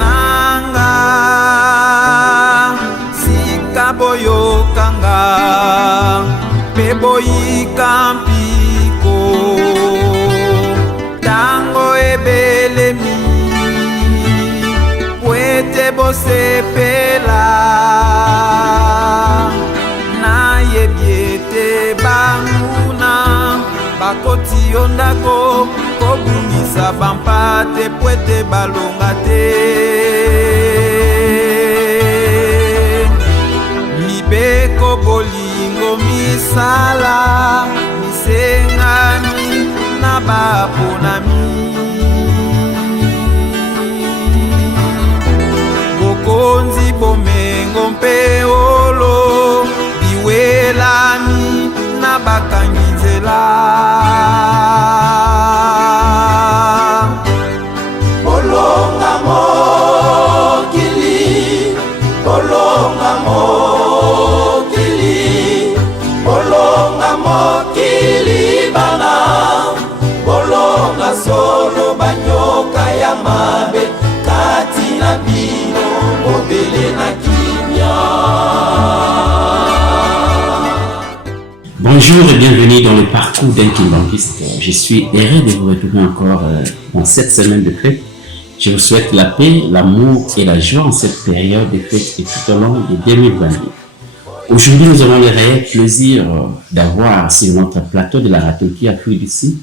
nanga sika boyokanga pe boyika mpiko tango ebelemi pwete bosepela na yebiete banguna bakoti yondako kobungisa bampate pwete balonga te mibeko bolingo misala misengani na baponami bokonzi bomengo mpe olo biwelami na bakangi nzela bolonga mokili bolonga mokili bolonga mokili bana bolonga solo banyoka ya mabe kati na bino mobele na kimia. Bonjour et bienvenue dans le parcours d'un kimbangiste. Je suis heureux de vous retrouver encore dans cette semaine de fête. Je vous souhaite la paix, l'amour et la joie en cette période de fête et tout au long de 2022. Aujourd'hui, nous avons le réel plaisir d'avoir sur notre plateau de la radio qui a pris d'ici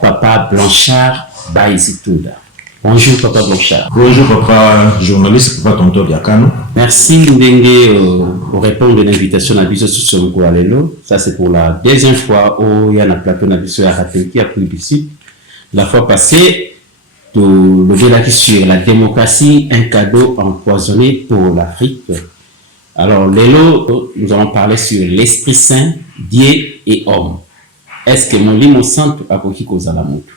Papa Blanchard Baïzitounda. Bonjour Papa Blanchard. Bonjour Papa journaliste, Papa Tonto Biakano. Merci Ndenge pour répondre à l'invitation à Biso Susongo Alelo. Ça c'est pour la deuxième fois où il y a un plateau de Biso Aratel qui a pris d'ici. La fois passée, le débat sur la démocratie, un cadeau empoisonné pour l'Afrique. Alors Lelo, nous allons parler sur l'Esprit Saint, Dieu et homme. Est-ce que mon limo santo a cause à la moto?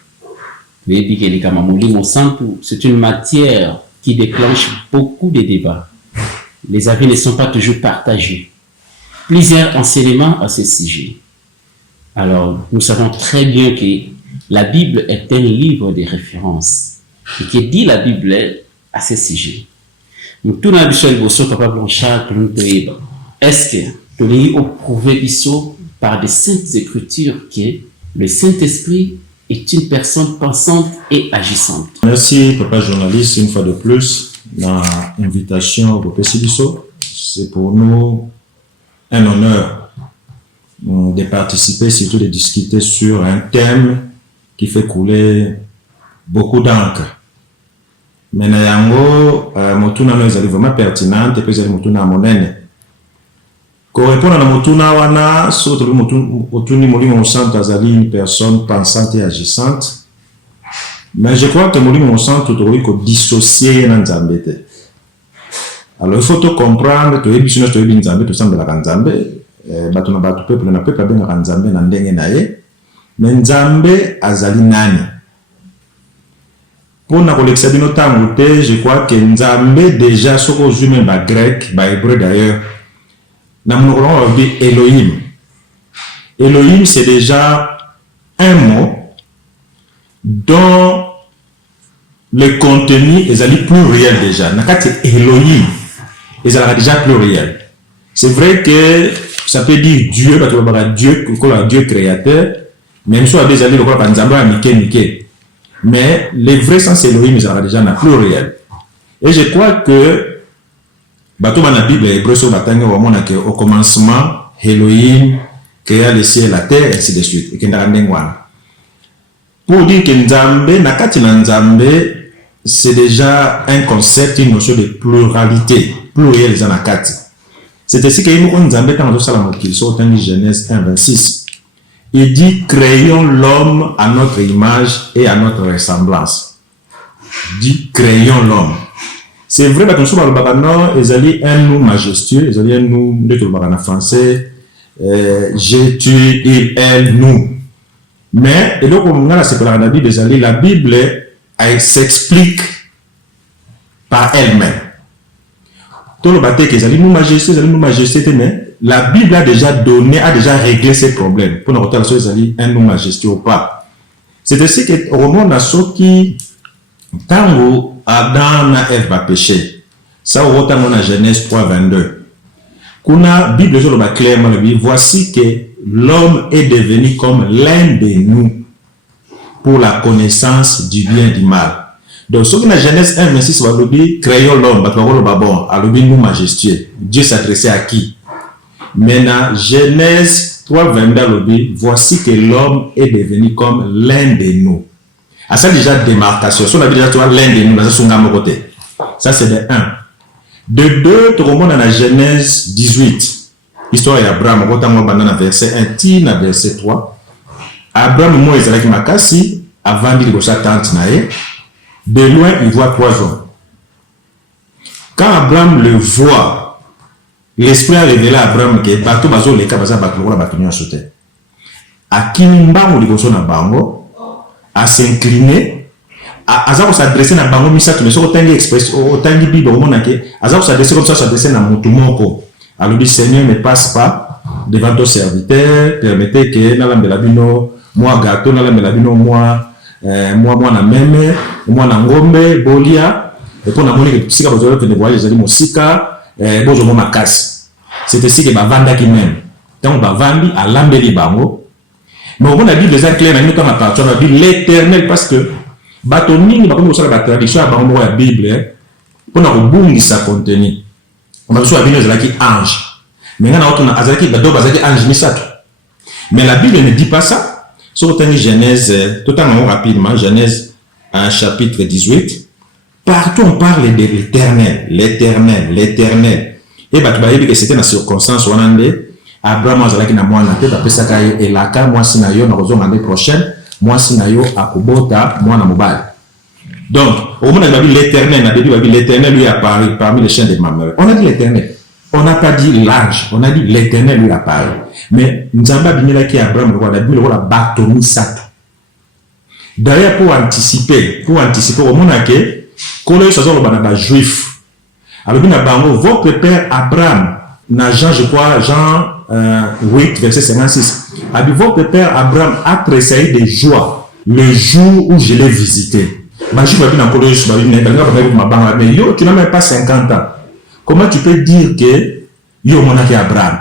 C'est une matière qui déclenche beaucoup de débats. Les avis ne sont pas toujours partagés. Plusieurs enseignements à ce sujet. Alors, nous savons très bien que la Bible est un livre de référence. Et que dit la Bible à ce sujet. Nous tournons à Papa Blanchard, est-ce que nous avons prouvé par des saintes écritures que le Saint-Esprit est une personne pensante et agissante? Merci Papa journaliste une fois de plus dans l'invitation au PCBISO. C'est pour nous un honneur de participer, surtout de discuter sur un thème qui fait couler beaucoup d'encre. Mais nayango motuna no ezali vraiment pertinente et puis ezali motuna monene. Ko répondre na motuna wana so to motuni molimo santo azali une personne pensante et agissante. Mais je crois que molimo santo to ko dissocier na nzambe te. Alors il faut to comprendre to ebisino to ebi nzambe to sambela ka nzambe bato na bato peuple na peuple benga nzambe na ndenge na ye. Mais nzambe azali nani? Pour na kolekisa bino tango te, je crois que nzambe déjà soko jume ba grec, ba hébreu d'ailleurs. Na monoko on dit Elohim. Elohim c'est déjà un mot dont le contenu est pluriel déjà. Nakati Elohim est déjà pluriel. C'est vrai que ça peut dire Dieu, Dieu créateur, même si on a déjà dit le nzambe a Mike. Mais le vrai sens Elohim est déjà dans pluriel. Et je crois que bateau dans la Bible hébreu sur batanga au commencement Elohim créa le ciel et la terre ainsi de suite. Et pour dire que nzambe nakati na nzambe c'est déjà un concept, une notion de pluralité, pluriel dans nakati. C'est ainsi que nous nzambe quand nous sommes dans Genèse 1:26. Il dit créons l'homme à notre image et à notre ressemblance. Il dit créons l'homme. C'est vrai que nous sommes dans le nord, ils ont un nous majestueux, ils ont un nous en français, je, tu, il, elle, nous. Mais, et donc, on a la Bible, elle s'explique par elle-même. Tout le bâtiment qu'ils ont nous majestueux, mais la Bible a déjà réglé ces problèmes. Pour nous retrouver un nous majestueux ou pas. C'est ainsi que au moment où qui tango Adam na Ève va péché. Ça au autant dans Genèse 3 22. Kuna Bible sur le clairement le dit voici que l'homme est devenu comme l'un de nous pour la connaissance du bien et du mal. Donc ce qui est Genèse 1 26 va le dire créons l'homme parce que le babon a le nous majestueux. Dieu s'adressait à qui? Maintenant Genèse 3 22 le dit voici que l'homme est devenu comme l'un de nous. À ça déjà démarcation. Si on a déjà l'un de nous dans son côté. Ça c'est de 1. De 2, tu remontes dans la Genèse 18. Histoire d'Abraham, on va dans verset 1, tina verset 3. Abraham, moi, il est makasi, avant de dire tante nae. De loin, il voit 3 hommes. Quand Abraham le voit, l'esprit a révélé à Abraham que bateau bazo le cas baza bateau la bateau n'y a sauté. À Kinimba ou les na bango, à s'incliner. Azako s'adresser na bango misa tu ne so otangi express otangi bible au monake azako s'adresser comme ça s'adresser na mutumoko alors dit Seigneur ne passe pas devant ton serviteur permettez que na lambela bino moi gâteau na lambela bino moi na meme moi na ngombe bolia et pour na moni que sika bazolo que ne voyage zali mosika bozo mo makasi c'est ainsi que bavanda qui même tant bavandi à lambeli bango mais on a dit les clairs na nous comme à partir de l'Éternel parce que bato mingi bakomi kosala ba tradition ya bango ya Bible pona kobungisa contenu on va soit bino zalaki ange mais ngana otuna azalaki bado bazaki ange misato mais la Bible ne dit pas ça sur le Genèse totalement rapidement Genèse 1 chapitre 18 partout on parle de l'éternel et bato bayebi que c'était na circonstance wanande Abraham azalaki na mwana te bapesaka ye elaka mwasi na yo na kozonga l'année prochaine moi sinayo akobota mwana mobile. Donc au moment où l'Éternel a dit l'Éternel lui apparaît parmi les chiens de Mamre. On a dit l'Éternel. On n'a pas dit l'ange. On a dit l'Éternel lui apparaît. Mais Nzamba binela ki Abraham le dit la batomi sato. D'ailleurs pour anticiper au moment que quand les saison le banaba juif. Alors bien bango votre père Abraham na Jean je crois Jean 8 verset 56. Votre père Abraham a tressailli de joie le jour où je l'ai visité. Mais tu n'as même pas 50 ans. Comment tu peux dire que yo monaki Abraham?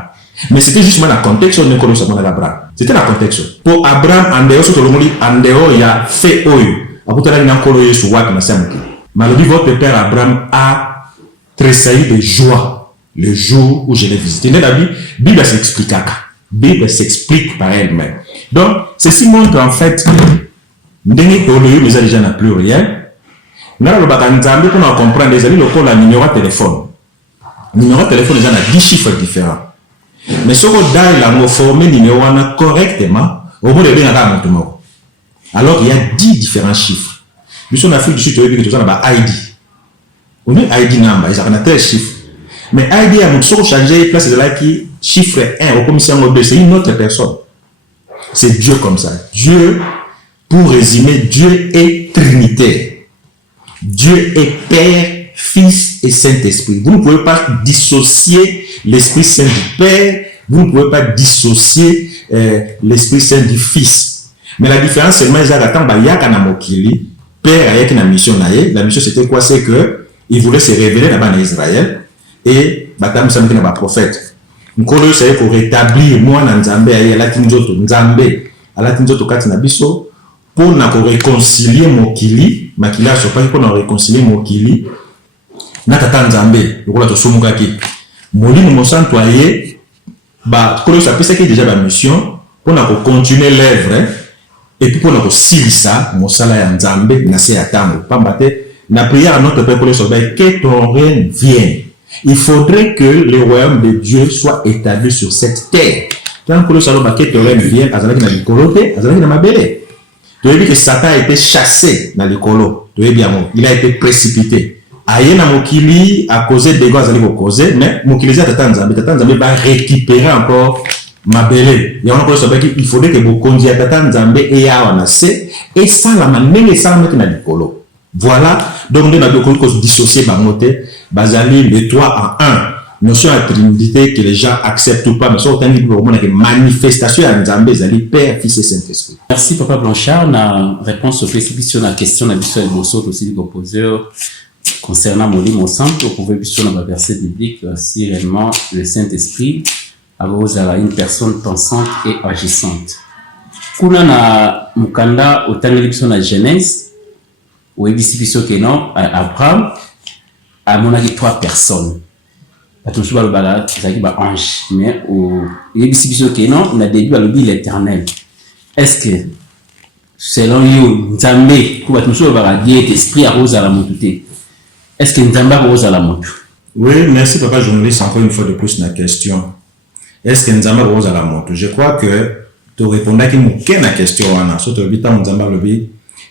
Mais c'était justement la contexte de Abraham. C'était la contexte. Pour Abraham, en dehors, il y a fait oyo. Mais votre père Abraham a tressailli de joie le jour où je l'ai visité. La Bible s'explique. Bible s'explique par elle-même. Donc, ceci montre en fait que Ndenge Toloyo, mais déjà n'a plus rien. Nous allons comprendre les amis, le numéro de téléphone. Le numéro de téléphone, déjà, a 10 chiffres différents. Mais ce qu'on a, il a formé le numéro correctement, au bout de bien alors il y a 10 différents chiffres. Nous sommes en Afrique du Sud, il y a ID. On a ID number, il y a 13 chiffres. Mais ID a changé, place de là qui chiffre 1 au commissaire 2, c'est une autre personne. C'est Dieu comme ça. Dieu, pour résumer, Dieu est trinitaire. Dieu est Père, Fils et Saint-Esprit. Vous ne pouvez pas dissocier l'Esprit Saint du Père, vous ne pouvez pas dissocier l'Esprit Saint du Fils. Mais la différence, seulement, il y a Mokili, Père avec une mission. La mission, c'était quoi? C'est qu'il voulait se révéler là-bas en Israël et Batam Samedi n'a pas prophète. Nous savons pour rétablir moi dans Nzambe, à la Tinjoto, Nzambe, à la Tinjoto Katinabiso, pour nous réconcilier Mokili, Makila, je ne sais pas pour nous réconcilier Mokili, Natata Nzambe, le rôle de Somukaki. Molino Monsantoye, Kolo ça qui est déjà la mission, pour nous continuer l'œuvre, et puis pour nous silisa, Monsala Nzambe, Nase Atamu, Pambate, na prière à notre Père, que ton règne vienne. Il faudrait que le royaume de Dieu soit établi sur cette terre. Tant que le salon que ton règne vienne, Azalaki na Likolote, Azalaki na Mabele. Tu as vu que Satan a été chassé dans l'écolo. Tu as bien, il a été précipité. Ayena Mokili a causé des dégâts, causé, mais Mokili Tata Nzambe va récupérer encore Mabele. Il faudrait que vous conduisiez Tata Nzambe et Awanase, et ça, la manière, ça, mettre dans l'écolo. Voilà, donc on a beaucoup de dissocier Bamote, Bazali, les 3 en 1. notion de Trinité que les gens acceptent ou pas, mais ça autant que manifestation à Nzambe, c'est-à-dire Père, Fils et Saint-Esprit. Merci Papa Blanchard. Na réponse au question la question de Bissou Bosso aussi du composeur concernant Molimo Santo, vous pouvez Bissou dans le verset biblique si réellement le Saint-Esprit a une personne pensante et agissante. Kuna na mukanda otangeli biso na Genèse oyebisi biso ke non Abraham amonaki 3 personnes. Attention balobala zaki ba ange mais oyebisi biso ke non na début balobi l'Éternel. Est-ce que selon you Nzambe ko attention balobala Dieu esprit a rose à la montée. Est-ce que Nzambe a rose à la montée? Oui, merci papa journaliste encore une fois de plus la question. Est-ce que Nzambe a rose à la montée? Je crois que tu répondais à la question.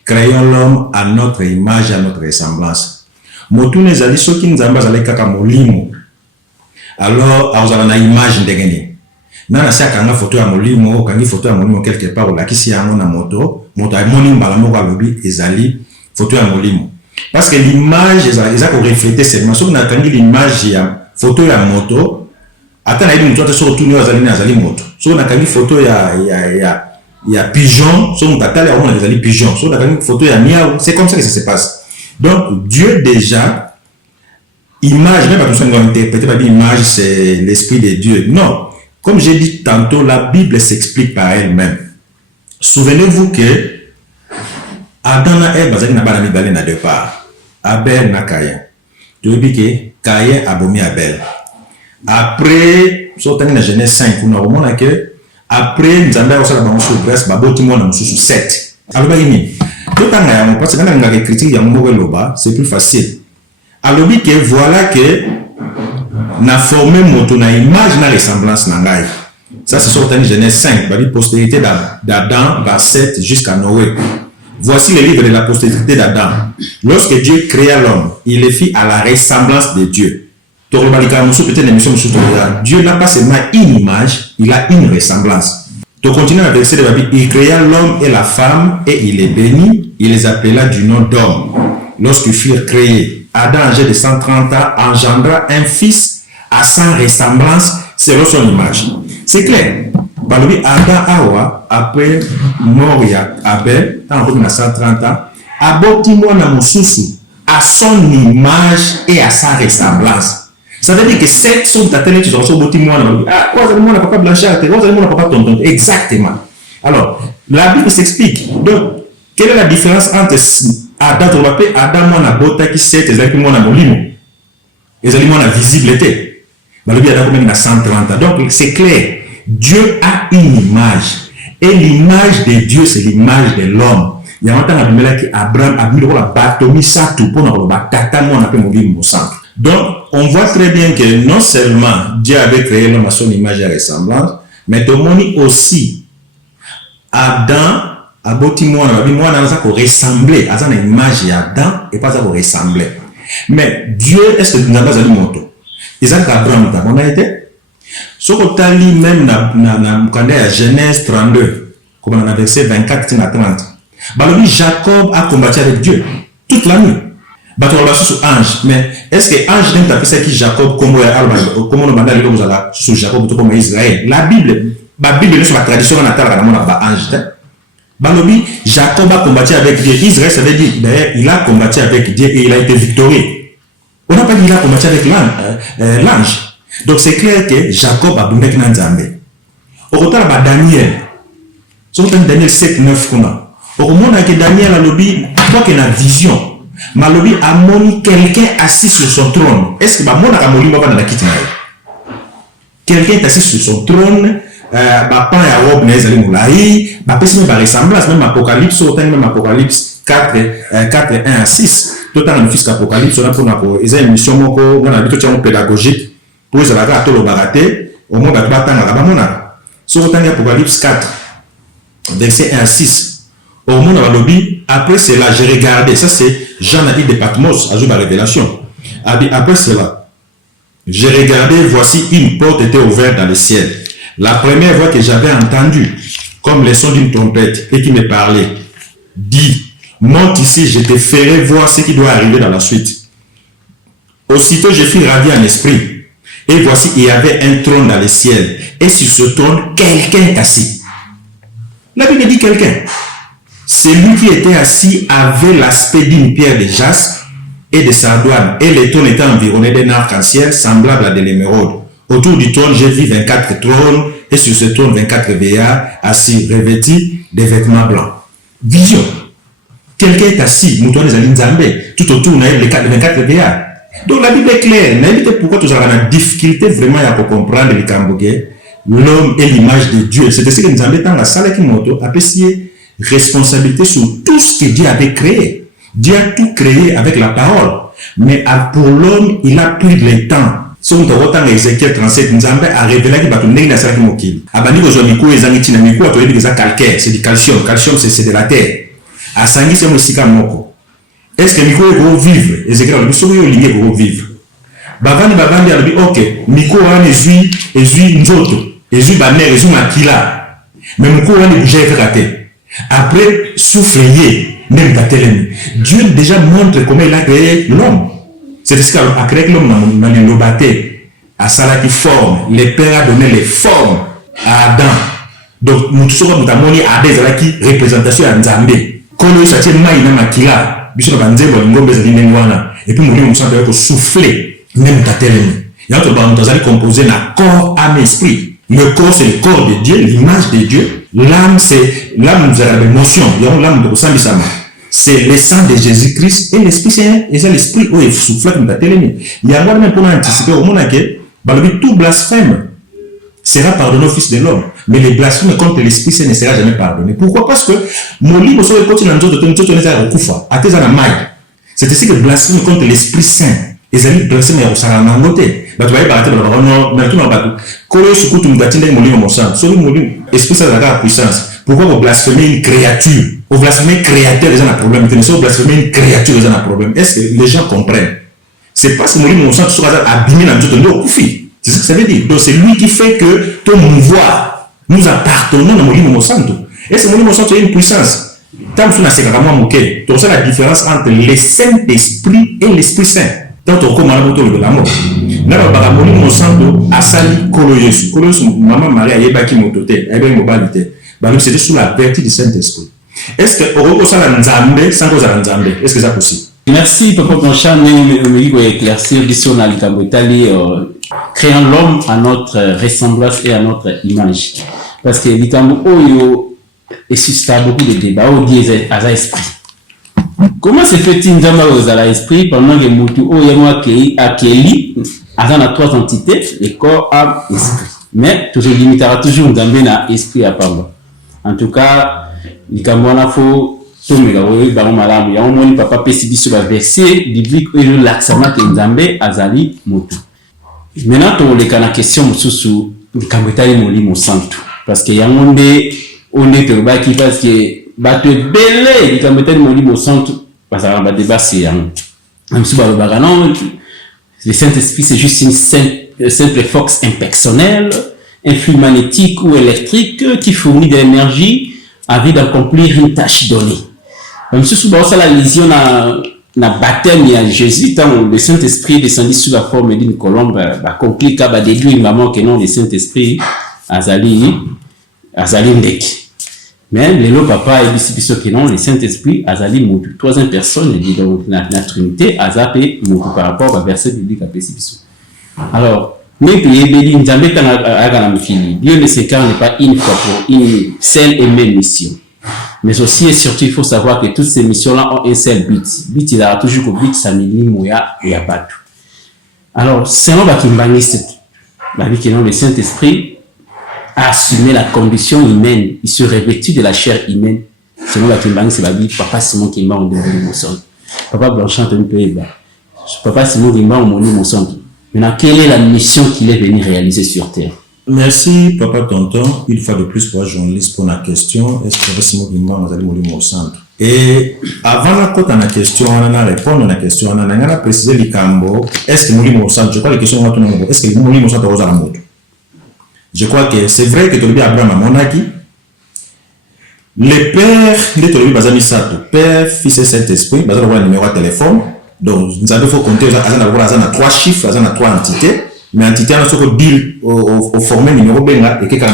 Créons l'homme à notre image et à notre ressemblance. Motu ne zali soki Nzambe zali kaka molimo. Alors, vous avez une image de gagner. Nana si akanga photo ya molimo, kangi photo ya molimo quelque part, la kisi yango na moto a moni mbala moko alobi ezali photo ya molimo. Parce que l'image ezali ko refléter seulement. Soki na kangi l'image ya photo ya moto, attends, il y a sur tout nous azali moto. So na kangi photo ya pigeon, so on tatale on a des pigeons. So na kangi photo ya miaou, c'est comme ça que ça se passe. Donc Dieu déjà image, même pas tout ça on va interpréter pas image c'est l'esprit de Dieu. Non, comme j'ai dit tantôt, la Bible s'explique par elle-même. Souvenez-vous que Adam et Ève bazali na bana mibale na départ. Abel na Caïn. Tu veux dire que Caïn a abomi Abel. Après, sur la Genèse 5, on a remarqué que après, nous avons fait la sur presse, baboti moi na sur 7. Alors, tout en parce que quand on a critique c'est plus facile. Alors, que voilà que na formé moto na image na ressemblance na ngai. Ça c'est sur la Genèse 5, la postérité d'Adam va 7 jusqu'à Noé. Voici le livre de la postérité d'Adam. Lorsque Dieu créa l'homme, il le fit à la ressemblance de Dieu. Dieu n'a pas seulement une image, il a une ressemblance. Tu continues à verser de la Bible. Il créa l'homme et la femme et il les bénit. Il les appela du nom d'homme. Lorsqu'ils furent créés, Adam, âgé de 130 ans, engendra un fils à sa ressemblance selon son image. C'est clair. Adam Awa, après mort Abel, dans 130 ans, aboti moi na mususu à son image et à sa ressemblance. Ça veut dire que 7 sont atteints sur son boti moi. Ah, quoi, vous avez papa Blanchard, vous avez papa tonton. Exactement. Alors, la Bible s'explique. Donc, quelle est la différence entre Adam, on va appeler Adam, moi, na bota qui 7, et moi, na molimo. Et moi, na visibilité. Balobi Adam, comme il a 130 ans. Donc, c'est clair. Dieu a une image. Et l'image de Dieu, c'est l'image de l'homme. Il y a un temps, Abraham a mis le batomi satou pour nous battre, on appelle mon centre. Donc, on voit très bien que non seulement Dieu avait créé l'homme à son image et ressemblance, mais aussi Adam a bâti moi, on a ressemblé à une image d'Adam et pas à ressembler. Mais Dieu, est-ce que nous n'avons pas dit moto? Ils ont Abraham, on a été. Ce qu'on a lu même dans Genèse 32, comme on a verset 24 à 30. Jacob a combattu avec Dieu toute la nuit. Sur ange, mais est-ce que ange n'est pas ça qui Jacob comme on a sur Jacob comme Israël? La Bible sur la tradition natale à la ange. Jacob a combattu avec Dieu. Israël, ça veut dire d'ailleurs il a combattu avec Dieu et il a été victorieux. On n'a pas dit qu'il a combattu avec l'ange. Donc c'est clair que Jacob a bombé dans Nzambe. Au retour à Daniel, sur Daniel 7, 9 qu'on a. Au moment où Daniel a lobby, toi qui a une vision. Malobi a moni quelqu'un assis sur son trône. Est-ce que mon a moni dans la kitchen? Quelqu'un est assis sur son trône, pan ya robe nezali moulaï, pesi me ressemblance même Apocalypse, autant même Apocalypse 4, 1 à 6. Tout dans le fils Apocalypse, on a pour ils ont une mission moko, on a plutôt un pédagogique pour les avoir tout le baraté, au moins battant à la bamona. Sur autant Apocalypse 4, verset 1 à 6. Au monde dans le lobby, après cela, j'ai regardé, ça c'est Jean-Naïd de Patmos, à la révélation. Après cela, j'ai regardé, voici une porte était ouverte dans le ciel. La première voix que j'avais entendue, comme le son d'une trompette, et qui me parlait, dit, monte ici, je te ferai voir ce qui doit arriver dans la suite. Aussitôt, je fus ravi en esprit. Et voici, il y avait un trône dans le ciel. Et sur ce trône, quelqu'un est assis. La Bible dit quelqu'un. Celui qui était assis avait l'aspect d'une pierre de jaspe et de sardoine. Et le trône était environné d'un arc-en-ciel semblable à de l'émeraude. Autour du trône, j'ai vu 24 trônes. Et sur ce trône, 24 veillards assis, revêtis des vêtements blancs. Vision. Quelqu'un est assis. Tout autour, on a les 24 veillards. Donc la Bible est claire. Pourquoi tu as une difficulté vraiment à comprendre le Cambodge? L'homme est l'image de Dieu. C'est ce que nous avons dans la salle qui moto apprécié responsabilité sur tout ce que Dieu avait créé. Dieu a tout créé avec la parole. Mais pour l'homme, il a pris le temps. Si on a Ézéchiel 37, nous avons révélé qu'il va tout négliger ça qui mokil. Abani ko jomiko ezangitina miko a trouvé des calcaire, c'est du calcium. Calcium c'est de la terre. A sangi c'est musika moko. Est-ce que miko est vivre? Ézéchiel le biso yo lié ko vivre. Bavani a dit OK, miko a ezui nzoto. Ezui ba mère, ezui makila. Mais miko a bouger fait après souffler même ta télé. Dieu déjà montre comment il a créé l'homme. C'est ce qu'il a créé l'homme dans le lobaté. À Salah qui forme. Le Père a donné les formes à Adam. Donc, nous sommes dans le Adam qui représentation à Nzambe. Quand nous sommes dans makila, nous sommes dans le et puis nous sommes souffler même ta télé. Il y a un composé d'un corps, âme, esprit. Le corps, c'est le corps de Dieu, l'image de Dieu. L'âme, c'est l'âme de l'émotion. L'âme de Sambisama. C'est le sang de Jésus-Christ et l'esprit, c'est l'esprit où il souffle comme la télé. Il y a même pour anticiper au monde que tout blasphème sera pardonné au Fils de l'homme. Mais les blasphèmes contre l'esprit saint ne sera jamais pardonné. Pourquoi? Parce que mon livre sur le côté de c'est ainsi que le blasphème contre l'esprit saint. Et ça dit blasphème au Saramangoté. Tu vas y partir dans le non, mais tout le monde. Quand tu tu m'as mon livre, mon sang, sur le livre, esprit saint a la puissance. Pourquoi vous blasphémez une créature? Vous blasphémez créateur, les gens ont un problème. Vous blasphémez une créature, les gens ont un problème. Est-ce que les gens comprennent? C'est pas ce que mon sang, tu seras abîmé dans tout le monde. C'est ce que ça veut dire. Donc c'est lui qui fait que ton mouvoir, nous appartenons dans mon livre, mon sang. Et ce mon livre, mon sang, tu as une puissance. Tant que tu n'as pas moqué, tu as la différence entre le Saint-Esprit et l'Esprit Saint. Tant que tu as de la mort. N'a mon livre, mon sang, Asali Koloyesu. Koloyesu, maman Maria, Yebaki Mototé, Ebe Mobilité. C'était sous la vertu du Saint-Esprit. Est-ce que Oro Sala Nzambe, sans cause à Nzambe, est-ce que c'est possible? Merci, Papa Blanchard, nous éclaircir l'histoire dans le Cambodge, créant l'homme à notre ressemblance et à notre image. Parce que le Cambodge suscite beaucoup de débats, on dit à l'esprit. Comment se fait-il que à l'esprit pendant que Moutou a accueilli à trois entités, le corps, âme, esprit? Mais toujours limitera toujours Nzambe na esprit à part. En tout cas, il y a un faux malamu. Il y a un moment papa pesi biso ba verset biblique où il l'accent que Nzambe azali motu. Maintenant, tu as la question sous le Cambodge mon santo. Parce qu'il y a un monde on est au bas qui parce que bah te belé le Cambodge mon santo parce que va débat c'est un non le Saint-Esprit c'est juste une simple force impersonnelle, un flux magnétique ou électrique qui fournit de l'énergie envie d'accomplir une tâche donnée. Même si souvent ça la vision na baptême de Jésus, tant le Saint-Esprit descendu sous la forme d'une colombe, accompli qu'à déduire maman que non le Saint-Esprit azali ndeki. Mais le papa et biso que non le Saint-Esprit azali motu. Troisième personne dit donc la Trinité azapé motu par rapport au verset biblique à biso. Alors Dieu ne s'incarne pas une fois pour une seule et même mission. Mais aussi et surtout, il faut savoir que toutes ces missions-là ont un seul but. But, il a toujours que but, ça et a pas tout. Alors, selon le Saint-Esprit a assumé la condition humaine. Il se revêtit de la chair humaine. Selon la Kimbani, c'est la vie. Papa Simon Kimba, on devrait mon sang. Papa Blanchard, un peu bas. Papa Simon Kimba, on mon sang. Maintenant, quelle est la mission qu'il est venu réaliser sur Terre? Merci, Papa Tonton. Une fois de plus, pour un journaliste, pour la question, est-ce que Simon Gimba nous allons mourir au centre? Et avant la côte à la question, on a répondu à la question, on a précisé le cambo. Est-ce que mourir au centre? Je crois que la question est est-ce que mourir au centre est à la mode? Je crois que c'est vrai que tu as dit Abraham à Monaki. Le père de Tolobi Bazami Sato, père, fils et Saint-Esprit, Bazar avoir un numéro de téléphone. Donc, nous avons fait compter, il y a trois chiffres, il y a trois entités. Mais entité on a ce que dire au format numéro benga et que quand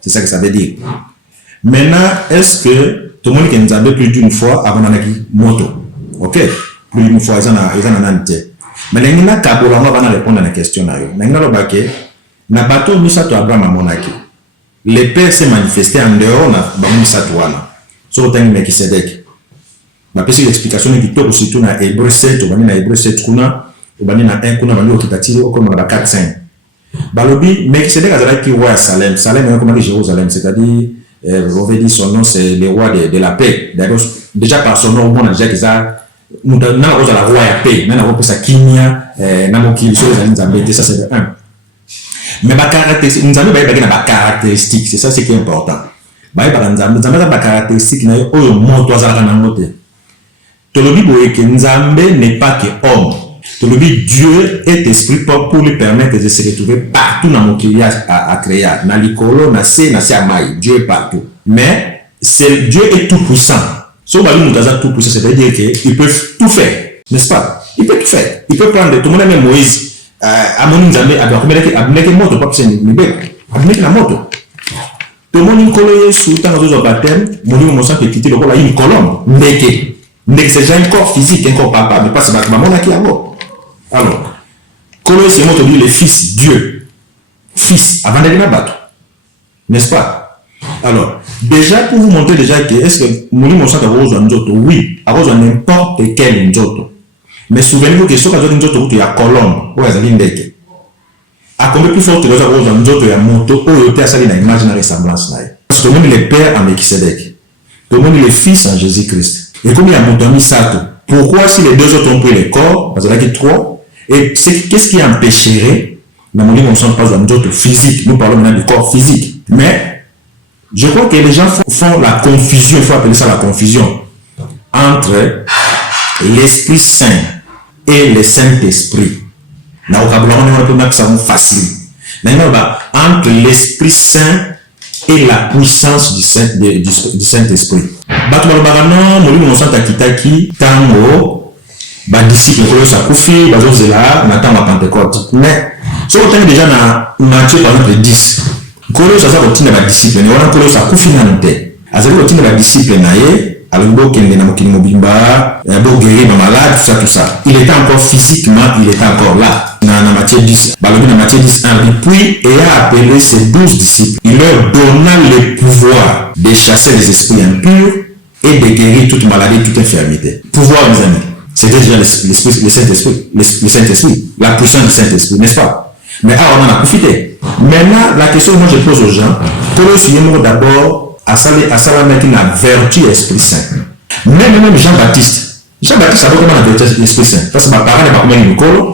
c'est ça que ça veut dire. Maintenant, est-ce que tout le monde qui nous a plus d'une fois avant d'aller moto, ok, plus d'une fois ils en ont ante. Mais les gens qui ont répondre à la question là, les gens qui na bateau misa to Abraham monaki. Le Père s'est manifesté en dehors na bamisa to wana. So tangi Melchisedek. Ma pesi l'explication ni kitoko surtout na Hébreu 7, ou bani na Hébreu 7 kuna, ou bani na 1 kuna bani okitatiri okoma na 4-5. Balobi Melchisedek azalaki roi à Salem. Salem est comme Jérusalem, c'est-à-dire on veut dire son nom c'est le roi de la paix. D'ailleurs déjà par son nom on a déjà que ça na la roi ya paix, na roi pesa kimia na mokili so les nzambe, ça c'est un. Mais ma caractéristique, nous avons des caractéristiques, c'est ça ce qui est important. Nous avons des caractéristiques, nous avons des n'est pas que homme. Dieu est esprit pour lui permettre de se retrouver partout dans mon qu'il à créer. Dans l'icolo, dans le Dieu est partout. Mais Dieu est tout puissant. Si on va dire que tout puissant, c'est-à-dire qu'il peut tout faire. N'est-ce pas? Il peut tout faire. Il peut prendre tout le monde, même Moïse. Amoni Nzambe abineke moto pas pese nibe abineke na moto to moni nkolo Yesu tanga zo baptême moni mo sa petite lokola une colombe ndeke c'est déjà un corps physique un corps papa mais pas c'est ba mona ki yango alors kolo c'est moto dit le fils Dieu fils avant d'aller na bato n'est-ce pas alors déjà pour vous montrer déjà que est-ce que moni mo sa ta rozo nzoto oui a rozo n'importe quel nzoto. Mais souvenez-vous que ce que vous avez dit, il y a colombe, ou il y a combien plus fort que vous avez dit, il y a moto, ou il y a une image de ressemblance. Parce que tout le monde est le père en Melchisedek. Tout le monde est le fils en Jésus-Christ. Et comme il y a moto, pourquoi si les deux autres ont pris le corps, parce qu'il y a trois, et qu'est-ce qui empêcherait, dans mon livre, on ne sent pas un autre physique, nous parlons maintenant du corps physique. Mais, je crois que les gens font la confusion, il faut appeler ça la confusion, entre l'Esprit Saint et le Saint-Esprit. Na vocabulaire on peut mettre ça facile. Entre l'Esprit Saint et la puissance du Saint-Esprit. Batuma barano moli mo santa kitaki tango ba disciple ko sa kufi ba zozela na tango Pentecôte. Mais so on est déjà na Matthieu par exemple 10. Kolo sa routine ba disciple ne wana kolo sa kufi na nte. Azali routine ba disciple na ye. Alors, il tout ça. Il était encore physiquement, il était encore là. Dans Matthieu 10, dans Matthieu 10, puis ayant appelé ses 12 disciples, il leur donna le pouvoir de chasser les esprits impurs et de guérir toute maladie, toute infirmité. Pouvoir, mes amis, c'était déjà le Saint-Esprit, la puissance du Saint-Esprit, n'est-ce pas? Mais on en a profité. Maintenant, la question que moi je pose aux gens, que d'abord, à savoir qui la vertu Esprit Saint. Même Jean-Baptiste a beaucoup la vertu Esprit Saint. Parce que ma parole n'est pas comme une école,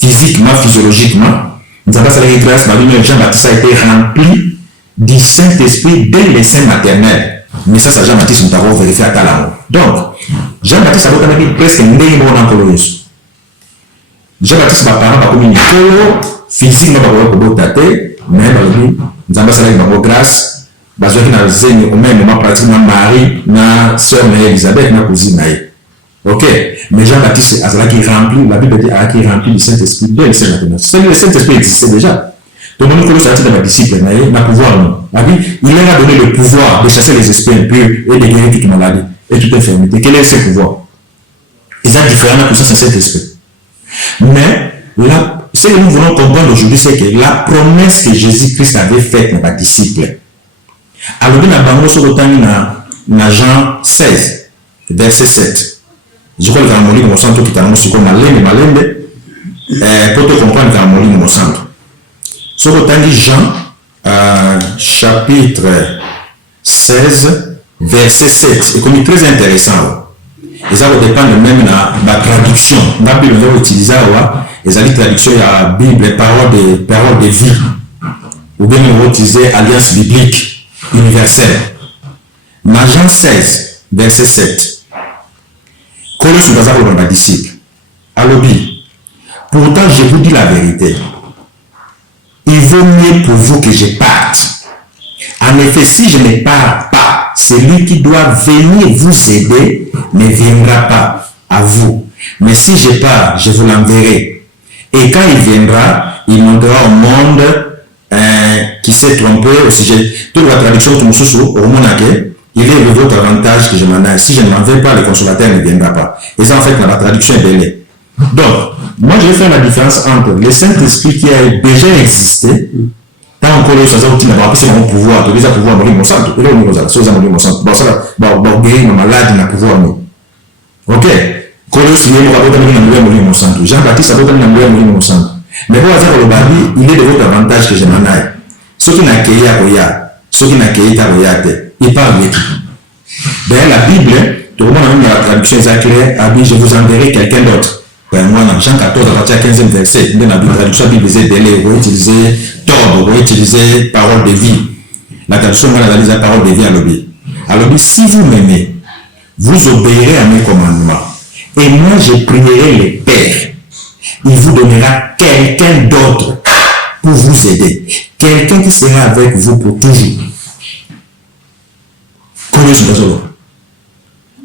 physiquement, physiologiquement. Nous avons Jean-Baptiste a été rempli du Saint-Esprit dès les seins maternels. Mais ça, Jean-Baptiste, nous avons vérifié à Talamo. Donc, Jean-Baptiste a beaucoup presque une école. Jean-Baptiste, ma parole, pas comme une école, physiquement, mais nous avons grâce, parce que nous avons au même moment pratiquement Marie, na sœur Elisabeth, na cousine. Ok, mais Jean-Baptiste a rempli, la Bible dit qu'il rempli du Saint-Esprit dès le Saint-Esprit. Le Saint-Esprit existait déjà. Donc, nous avons sorti de ma disciple, na pouvoir. Il leur a donné le pouvoir de chasser les esprits impurs et de guérir toute maladie et toute infirmité. Quel est ce pouvoir? Ils sont différents de ça, c'est Saint-Esprit. Mais, là, ce que nous voulons comprendre aujourd'hui, c'est que la promesse que Jésus-Christ avait faite dans les disciples. Alors, nous avons dans Jean 16, verset 7. Je crois que dans mon livre, mon centre qui est dans mon malende, pour te comprendre dans mon livre, mon centre. Ce que Jean, chapitre 16, verset 7. Et comme il est très intéressant, et ça va dépendre même de la traduction. La Bible va utiliser la traduction de la Bible, parole de vie. Ou bien on va utiliser Alliance biblique universelle. Dans Jean 16, verset 7. Collez sur les disciples. Alobi. Pourtant, je vous dis la vérité. Il vaut mieux pour vous que je parte. En effet, si je ne pars pas, celui qui doit venir vous aider ne viendra pas à vous. Mais si je pars, je vous l'enverrai. Et quand il viendra, il montrera au monde qui s'est trompé au sujet. Toute la traduction, tout le monde, il est de votre avantage que je m'en aille. Si je ne m'en vais pas, le consolateur ne viendra pas. Et ça, en fait, dans la traduction est belle. Donc, moi, je vais faire la différence entre le Saint-Esprit qui a déjà existé, tant encore le Saint-Esprit qui n'a pas pu pouvoir, déjà pouvoir mourir mon sang, il est au niveau de la chose à mourir mon sang. Bon, ça va guérir ma malade, il n'a pouvoir mourir. Ok? Colos, il est mourir mon sang. Jean-Baptiste a mourir mon sang. Mais pour dire le babi, il est de votre avantage que je m'en aille. Ceux qui n'ont qu'à Koya, ceux qui n'ont qu'à Koya, ils parlent avec. D'ailleurs, la Bible, tout le monde a mis la traduction exacte, a dit je vous enverrai quelqu'un d'autre. Ben, moi, dans Jean 14, à partir du 15e verset, dans la traduction Bible, vous pouvez utiliser tordre, vous pouvez utiliser parole de vie. La traduction, moi, analyse la parole de vie à l'obé. Alors, si vous m'aimez, vous obéirez à mes commandements. Et moi, je prierai le Père. Il vous donnera quelqu'un d'autre pour vous aider. Quelqu'un qui sera avec vous pour toujours.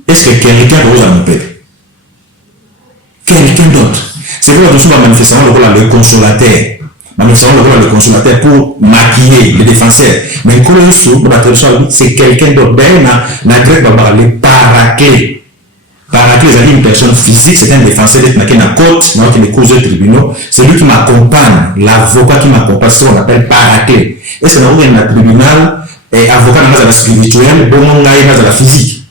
Est-ce que quelqu'un vous a mon Père? Quelqu'un d'autre. C'est pour que nous sommes manifestement le consolateur. Manifestement le consolateur pour maquiller le défenseur. Mais c'est quelqu'un d'autre. Dans la grec, on va parler paraclet. Paraclet, c'est une personne physique, c'est un défenseur qui est dans la côte, dans les causes de tribunaux. C'est lui qui m'accompagne, l'avocat qui m'accompagne, c'est ce qu'on appelle paraclet. Et c'est dans le tribunal, et avocat dans la spirituelle, bon, dans la physique.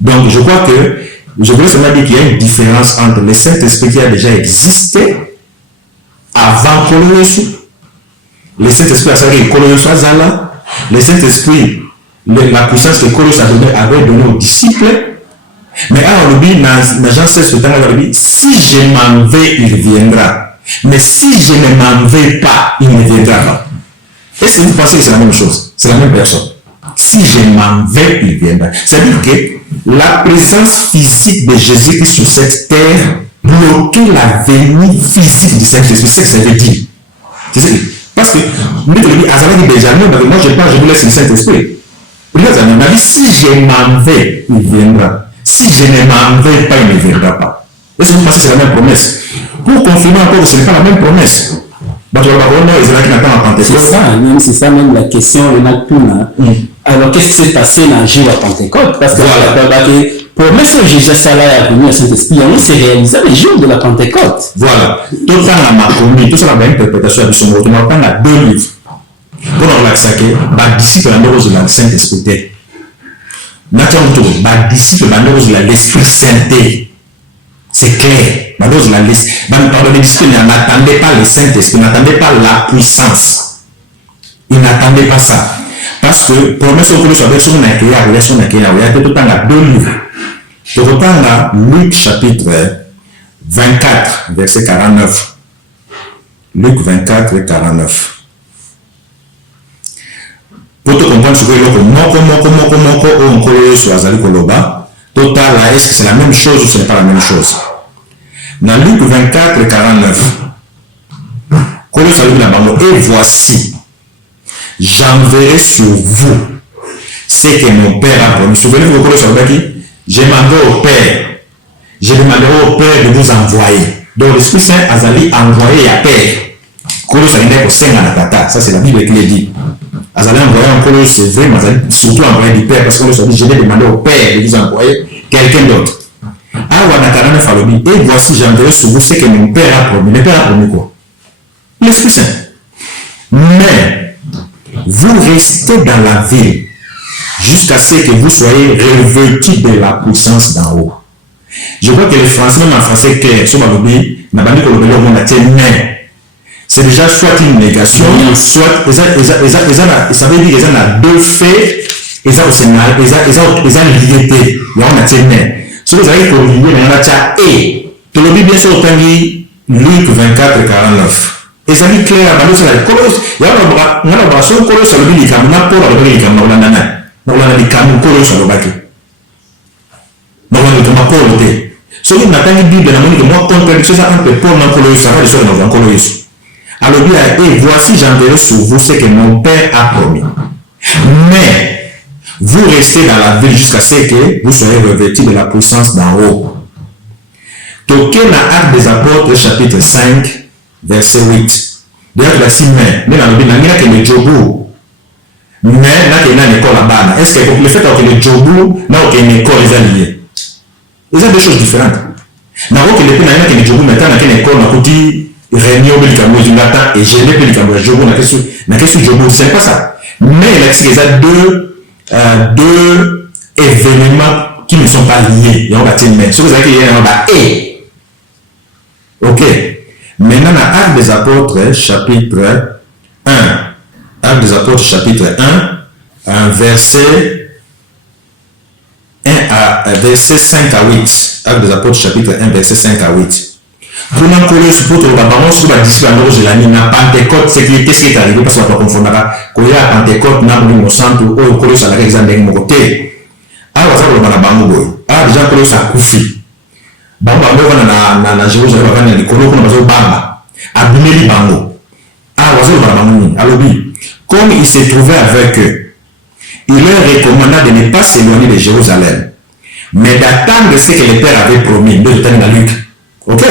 Donc, je crois que je voulais seulement dire qu'il y a une différence entre le Saint-Esprit qui a déjà existé avant Koloyesu. Le Saint-Esprit a servi Koloyesu Azala. Le Saint-Esprit, la puissance que Koloyesu avait donnée aux disciples. Mais alors, dans Jean 16, si je m'en vais, il viendra. Mais si je ne m'en vais pas, il ne viendra pas. Est-ce que vous pensez que c'est la même chose? C'est la même personne. Si je m'en vais, il viendra. C'est-à-dire que la présence physique de Jésus-Christ sur cette terre bloquait la venue physique du Saint-Esprit. C'est ce que ça veut dire. Parce que, moi je parle, je vous laisse le Saint-Esprit. Si je m'en vais, il viendra. Si je ne m'en vais pas, il ne viendra pas. Est-ce que vous pensez que c'est la même promesse? Pour confirmer encore que ce n'est pas la même promesse. C'est ça même la question, alors qu'est-ce qui s'est passé dans le jour de Pentecôte? Parce que la promesse que Jésus a venue à Saint-Esprit, on s'est réalisé le jour de la Pentecôte. Voilà. Tout ça, on a commis, tout ça, on a interprétation de son mot. On a 2 livres. Pour nous relaxer, les disciples de la Saint-Esprit. Les disciples de l'Esprit Saint. C'est clair. Les disciples n'attendaient pas le Saint-Esprit, n'attendaient pas la puissance. Ils n'attendaient pas ça. Parce que, promesse que nous avons sur il y a tout le temps 2 livres. Tout le temps, Luc chapitre 24, verset 49. Luc 24, 49. Pour te comprendre ce que est-ce que c'est la même chose ou ce n'est pas la même chose? Dans Luc 24, 49, et voici, j'enverrai sur vous ce que mon Père a promis. Souvenez-vous de je demanderai au Père, je demanderai au Père de vous envoyer. Donc l'Esprit Saint a envoyé à Père. Ça c'est la Bible qui le dit. Azali envoyé un Colo, c'est vrai, mais surtout envoyé du Père, parce qu'on lui a dit, je vais demander au Père de vous envoyer quelqu'un d'autre. Et voici, j'enverrai sur vous ce que mon Père a promis. Le Père a promis quoi? L'Esprit Saint. Mais vous restez dans la ville jusqu'à ce que vous soyez revêtus de la puissance d'en haut. Je crois que les Français, même en français clair, sur ma lobby, n'a pas dit que le monde a été mais. C'est déjà soit une négation, soit ça veut dire qu'ils ont 2 faits, ils ont l'idée, ils ont la mais. Si vous avez pour l'idée, il y en a et. Tout le monde bien sûr entendu Luc 24, 49. Et ça dit clair, il y a un colos, il y a un pour alors et voici j'enverrai sur vous ce que mon Père a promis. Mais vous restez dans la ville jusqu'à ce que vous soyez revêtus de la puissance d'en haut. Toquez la Acte des Apôtres chapitre 5, verset 8. D'ailleurs, la si mais dans le Bible, il y a que le Jobu. Mais là, il y a une école là-bas. Est-ce que le fait que le Jobu, là, il y a une école, ils ont lié. Ils ont des choses différentes. Là, il y a que le Jobu, maintenant, il y a une école, on a dit, réunion, et j'ai les Pélicambo, Jobu, n'a qu'est-ce que Jobu, c'est pas ça. Mais il y a deux événements qui ne sont pas liés. Il y a un bâtiment, mais ce que vous avez dit, il y a un bâtiment. Ok. Maintenant, dans Actes des Apôtres, chapitre 1. Actes des Apôtres, chapitre 1, verset 5 à 8. Actes des Apôtres, chapitre 1, verset 5 à 8. Comment Colosse pour le baron sur la discipline de la mine, Pentecôte, c'est qu'est-ce qui est arrivé parce qu'on va confondre quand il y a Pentecôte, n'a pas eu mon centre ou Colosse à la région de mon côté. Alors, ça va le bango. Alors, déjà Colosse a couffé. Bango na Jérusalem, on va dire qu'on a besoin de bamba. Abimeli bango. Alors, on va bango. Alors, comme il s'est trouvé avec eux, il leur recommanda de ne pas s'éloigner de Jérusalem, mais d'attendre ce que le Père avait promis. De la Luc. Ok?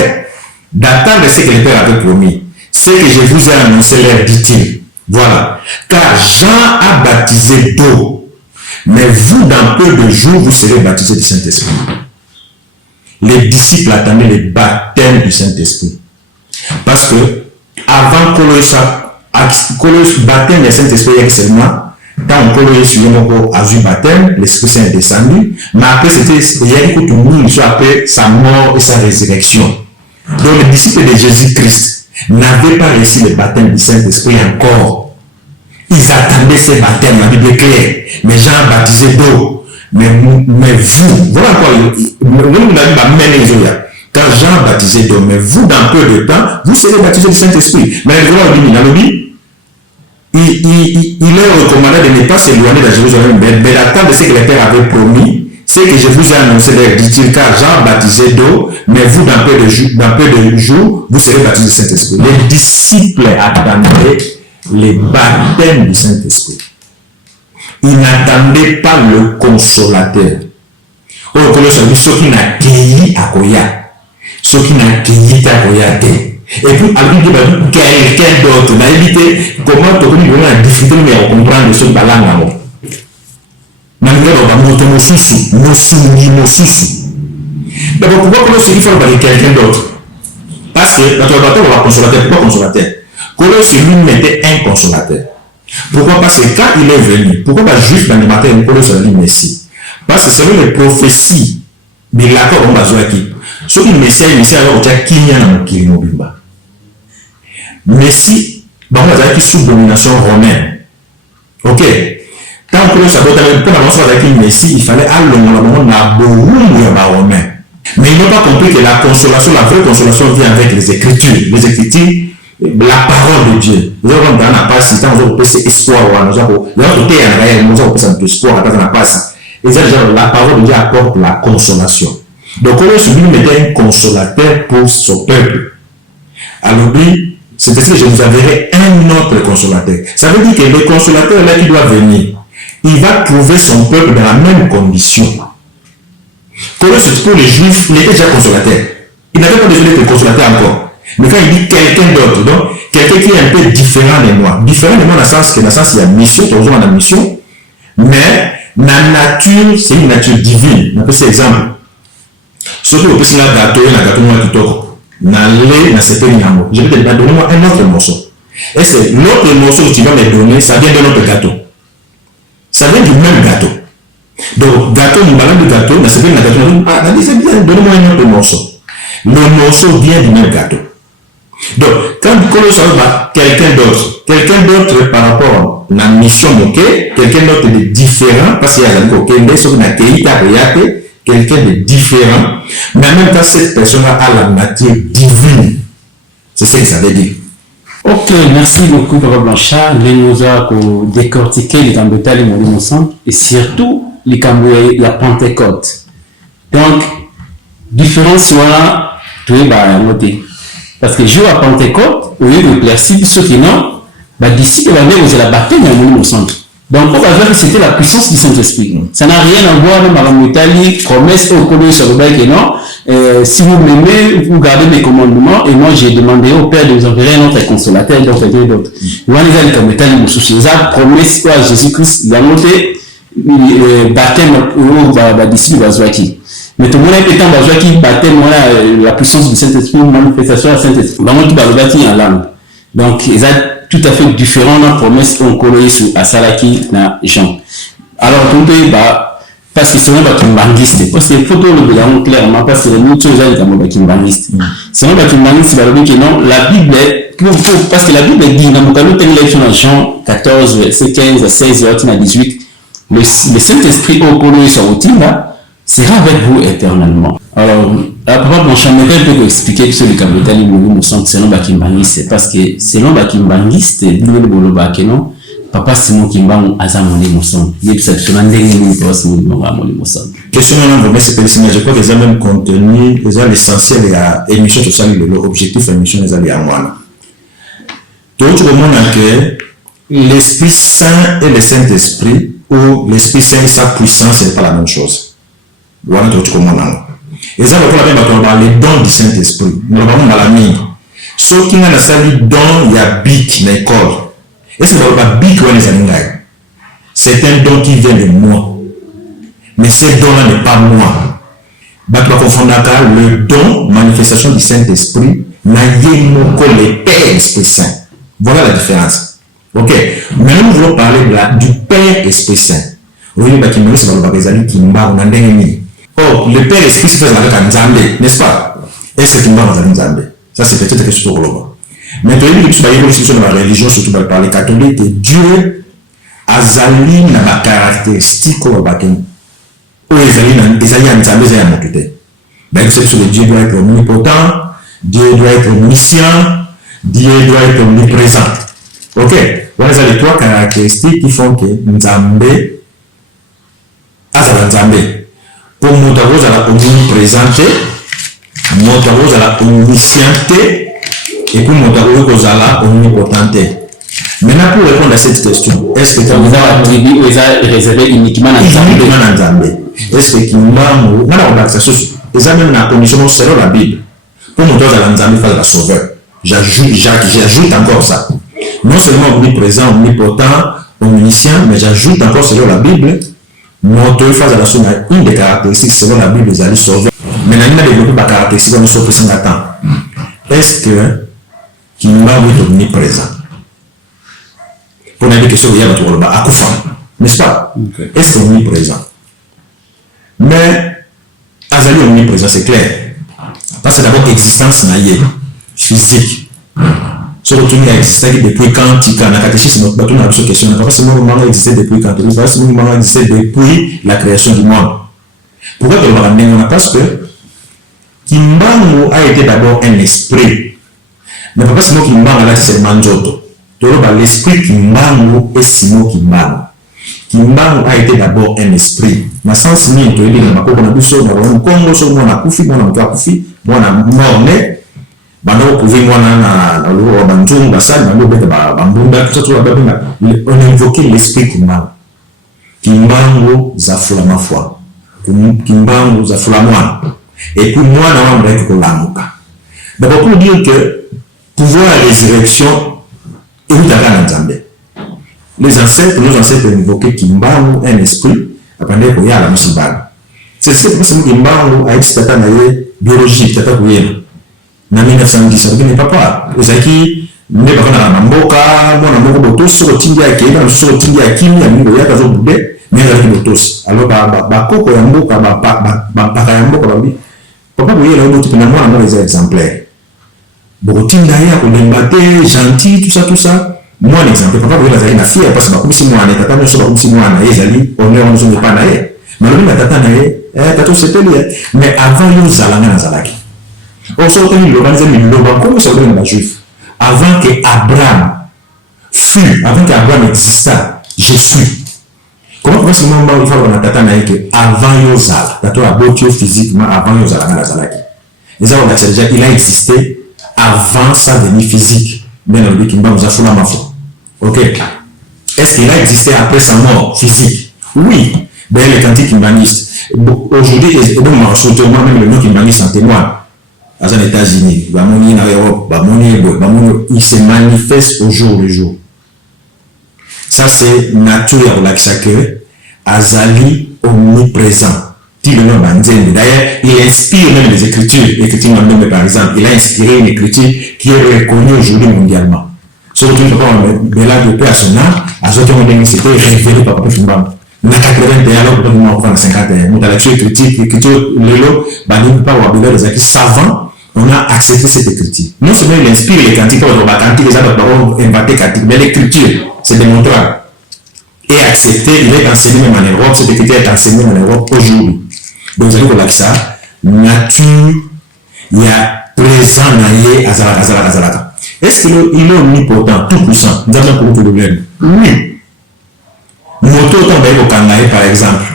D'attendre ce que le Père avait promis. Ce que je vous ai annoncé, leur dit-il. Voilà. Car Jean a baptisé d'eau, mais vous, dans peu de jours, vous serez baptisés du Saint-Esprit. Les disciples attendaient le baptême du Saint-Esprit. Parce que, avant Colosse baptême du Saint-Esprit, il y a seulement, quand Colosse a vu baptême, l'Esprit Saint est descendu, mais après, il y a eu tout le monde qui après sa mort et sa résurrection. Donc, les disciples de Jésus-Christ n'avaient pas reçu le baptême du Saint-Esprit encore. Ils attendaient ce baptême, la Bible est claire. Mais Jean a baptisé d'eau. Mais vous, voilà quoi, quand Jean a baptisé d'eau, mais vous, dans peu de temps, vous serez baptisés du Saint-Esprit. Mais il leur recommandait de ne pas s'éloigner de Jérusalem, mais d'attendre ce que le Père avait promis. C'est que je vous ai annoncé, dit-il, car Jean baptisé d'eau, mais vous, dans peu de jours, vous serez baptisés du Saint-Esprit. Les disciples attendaient le baptême du Saint-Esprit. Ils n'attendaient pas le consolateur. Oh, ceux qui n'a cueilli à Koya, ceux qui n'a cueilli à Koya. Et puis, avec quelqu'un d'autre, on a évité comment tu peux la difficulté de comprendre ce balangue. D'abord, pourquoi Colosse il faut parler quelqu'un d'autre? Parce que notre consolateur va consolateur, pourquoi consolateur? Colosse lui mettait un consolateur. Pourquoi? Parce que quand il est venu, pourquoi pas juste dans le matin, Colosse a dit Messie? Parce que selon les prophéties de l'accord en bas qui, ceux qui Messie alors qui n'y a dans le Mobimba. Messie, on va dire sous domination romaine. Ok? Quand Colosse a voté pour avancer avec une Messie, il fallait aller au romain. Mais ils n'ont pas compris que la consolation, la vraie consolation vient avec les Écritures. Les Écritures, la parole de Dieu. Nous avons dans la passe, nous avons espoir, nous avons espoir, la parole de Dieu apporte la consolation. Donc, Colosse lui mettait un consolateur pour son peuple. Alors, lui, c'est ainsi que je vous enverrai un autre consolateur. Ça veut dire que le consolateur là qui doit venir, il va trouver son peuple dans la même condition. Colosse, pour les Juifs, il était déjà consolateur. Il n'avait pas besoin d'être consolateur encore. Mais quand il dit quelqu'un d'autre, donc quelqu'un qui est un peu différent de moi. Différent de moi dans le sens qu'il y a mission, tu as besoin de la mission. Mais la nature, c'est une nature divine. On peut cet exemple. Surtout au petit gâteau, il y a un gâteau qui toque. Je vais te donner un autre morceau. Est-ce que l'autre morceau que tu vas me donner, ça vient de notre gâteau? Ça vient du même gâteau. Donc, gâteau, nous parlons de gâteau, mais c'est bien un gâteau. Ah, c'est bien, donnez-moi un autre morceau. Le morceau vient du même gâteau. Donc, quand Colosse va quelqu'un d'autre par rapport à la mission, quelqu'un d'autre de différent, parce qu'il y a quelqu'un de différent, mais en même temps, cette personne a la nature divine. C'est ce que ça veut dire. Ok, merci beaucoup, Papa Blanchard. Nous avons décortiqué les Cambétales et Moulin ensemble, et surtout les Camboués, la Pentecôte. Donc, différence soit, tu es noté. Parce que jour à Pentecôte, au lieu de l'éclaircir, ceux qui n'ont, d'ici que la mer, vous avez la baptême dans le centre. Donc, on va voir que c'était la puissance du Saint-Esprit. Ça n'a rien à voir avec ma Italie, promesse au Collège sur le bail que non. Si vous m'aimez, vous gardez mes commandements. Et moi, j'ai demandé au Père de vous enverrer un autre consolateur, d'autres. Vous allez voir comme Italie, vous souciez. Ça, promesse à Jésus-Christ, il a monté baptême au disciple Bazouaki. Mais tout le monde est étant Bazouaki, baptême, la puissance du Saint-Esprit, manifestation du Saint-Esprit. Vraiment, tout Bazouaki en langue. Donc, ils ont tout à fait différent dans la promesse qu'on connaît sur Asalaki na Jean. Alors, tout est parce que c'est un bakimbangiste. Parce que les photos le verront clairement, parce que les autres choses sont bakimbangiste. C'est un bakimbangiste, que non, la Bible, parce que la Bible dit, dans le Jean 14, verset 15, 16, 18, le Saint-Esprit au Polo sur Otimba sera avec vous éternellement. Alors, papa, mon chambre un peu expliquer sur le Kabotali, nous sommes selon bakimbangiste, parce que selon bakimbangiste, non, papa Simon Kimbang Azamoni Mousson. Il y a exceptionnellement des question mais je crois que les mêmes contenu, l'essentiel et à émission sur ça, l'objectif de l'émission est à moi. Tout le monde a que l'Esprit Saint et le Saint-Esprit, ou l'Esprit Saint et sa puissance, ce n'est pas la même chose. Voilà tout le monde. Et ça, les dons du Saint-Esprit. Nous avons la mine. Ceux qui ont la don, il y a bic dans l'école. Est-ce que vous avez bic ou les animaux? C'est un don qui vient de moi. Mais ce don-là n'est pas moi. Tu vas confondre le don, manifestation du Saint-Esprit, n'a le Père Esprit Saint. Voilà la différence. Ok. Maintenant, nous voulons parler du Père Esprit Saint. Oui, oh, le Père Esprit se fait avec un Nzambe, n'est-ce pas? Est-ce que tu m'as dans Nzambe? Ça, c'est peut-être quelque chose de global. Mais tu as vu que tu vas y avoir dans la religion, surtout dans les catholiques, que Dieu a zali na ma caractéristique au bakin. Ou Esaïe a Nzambe, Esaïe a monté. Ben, c'est que Dieu doit être omnipotent, Dieu doit être omniscient, Dieu doit être omniprésent. Ok? Voilà les trois caractéristiques qui font que Nzambe a Nzambe. Pour Montagos à la omniprésente, Montagos à la omnisciente, et pour Montagos à la omnipotente. Maintenant, pour répondre à cette question, est-ce que tu as réservé uniquement à Nzambe? Est-ce que tu as même la condition selon la Bible? Pour Montagos à la Nzambe, il faut la sauveur. J'ajoute encore ça. Non seulement omniprésent, omnipotent, omniscient, mais j'ajoute encore selon la Bible. Notre phase à la somme a une des caractéristiques selon la Bible des alliés sauveurs. Maintenant, il a développé la caractéristique dans notre présent temps. Est-ce que Kimba est omniprésent? Pour la question, il y a notre Akoufa, n'est-ce pas? Est-ce qu'il est omniprésent? Mais, Azali omniprésent, c'est clair. Parce que d'abord, existence naïe, physique. Se retourner à exister depuis quand il y a un catéchisme, notre bateau n'a pas de question. Il n'a pas seulement existé depuis quand il a seulement existé depuis la création du monde. Pourquoi il va ramener? Parce que Kimbangu a été d'abord un esprit. Mais pas seulement Kimbangu a été seulement Njoto. L'esprit Kimbangu est Simo Kimbangu. Kimbangu a été d'abord un esprit. Dans le sens où il y a un Congo, on a Koufi, on a Koufi, on a Morné. Bando pouvoir moi na le banjung basal bando beta bambunda tout ça on a invoqué l'esprit Kimbangu zafula mafwa Kimbangu zafula moi et puis moi na on va que lamuka d'abord pour dire que pouvoir la résurrection est dans Nzambe. Les ancêtres nos ancêtres invoqué Kimbangu un esprit après qu'on y a la musiba c'est ce que c'est Kimbangu a été tata na biologique tata kuyena na 1910 mais papa ezaki ne pas na mboka mona moko botosi ko tindia ke na so tindia kimi ya mingo ya kazo bude mais ezaki botosi alors ba koko ya mboka ba ya mboka babi papa boye na autre na mwana les exemplaires botinda ya ko lembate gentil tout ça moi un exemple papa boye ezali na fier parce que comme si moi na tata no so comme si moi na ezali on est on ne pas na ye malgré la tata na ye tata c'est mais avant yo zalanga na zalaki. On sort comment ça veut dire juif? Avant que Abraham fût, avant qu'Abraham exista, je suis. Comment est-ce que il faut qu'on attende que avant Yozal, d'accord, à beauté physiquement, avant Yozal, les gens ont il a existé avant sa venue physique. Mais le Bikimba nous a fait la mafia. Ok. Est-ce qu'il a existé après sa mort physique? Oui. Ben, les cantiques kimbangistes. Aujourd'hui, et donc, moi-même, le nom kimbanguiste en témoigne. Aux États-Unis, en Europe, il se manifeste au jour le jour. Ça, c'est nature que Azali omniprésent. D'ailleurs, il inspire même les écritures même par exemple. Il a inspiré une écriture qui est reconnue aujourd'hui mondialement. Surtout, mais là, depuis à son âge, à ce moment c'était révélé par Papa Fimbam. On a 81 ans, on a 51 ans. On a l'écriture, les acquis savants, on a accepté cette écriture. Non seulement il inspire les cantiques, les autres inventé cantiques, mais l'écriture, c'est démontrable. Et accepté, il est enseigné même en Europe, cette écriture est enseignée en Europe aujourd'hui. Donc, vous allez voir ça, nature, il y a présent, azalaka. Est-ce qu'il est omnipotent, tout puissant? Nous avons beaucoup de problèmes. Oui. Moto tombe au Kangaï, par exemple.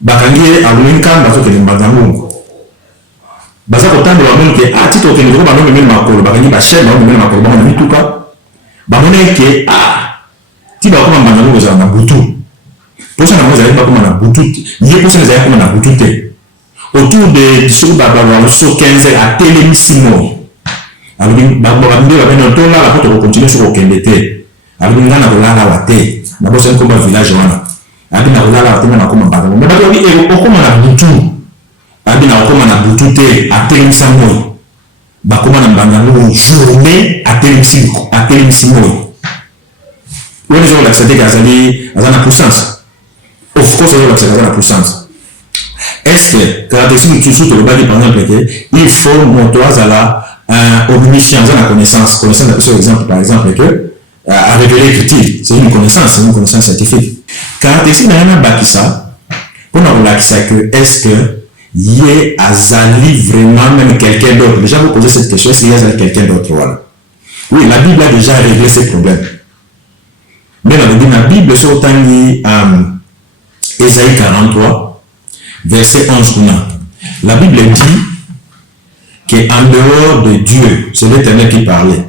Bakangi a voulu une canne, parce que les Mbazamou. Baza Kotambo a même que, ah, titre que nous avons même Makolo, Bakangi Bachel, nous avons même Makolo, nous avons tout cas. Bakangi que, ah, tu vas comme Mbazamou, vous avez un boutou. Pour ça, nous avons pas comme un boutou. Il y a pour ça, nous avons comme un boutou. Autour de ce Bababa, so 15 à Télémissimo. Alors, Bababa, la porte continuer sur aucun été. Alors, nous avons la wate. D'abord, c'est comme un village. Abi na ulala atema na koma mbanga. Mais bato bi okoma na butu. Abi na okoma na butu te atelemisa moi. Bakoma na mbanga no journée atelemisi moi. Wele zo la tsate kazali azana puissance. Of course zo la tsate azana puissance. Est-ce que caractéristique tout surtout le bali par exemple que il faut monter azala omniscience la connaissance de par exemple que à révéler l'écriture, c'est une connaissance scientifique. Caractéristique n'a rien à bâtir pour nous relaxer que est-ce que y a azali vraiment même quelqu'un d'autre. Déjà vous posez cette question, est-ce qu'il y a quelqu'un d'autre? Voilà. Oui, la Bible a déjà réglé ces problèmes. Mais dans la Bible, c'est autant Ésaïe 43, verset 11. La Bible dit qu'en dehors de Dieu, c'est l'Éternel qui parlait.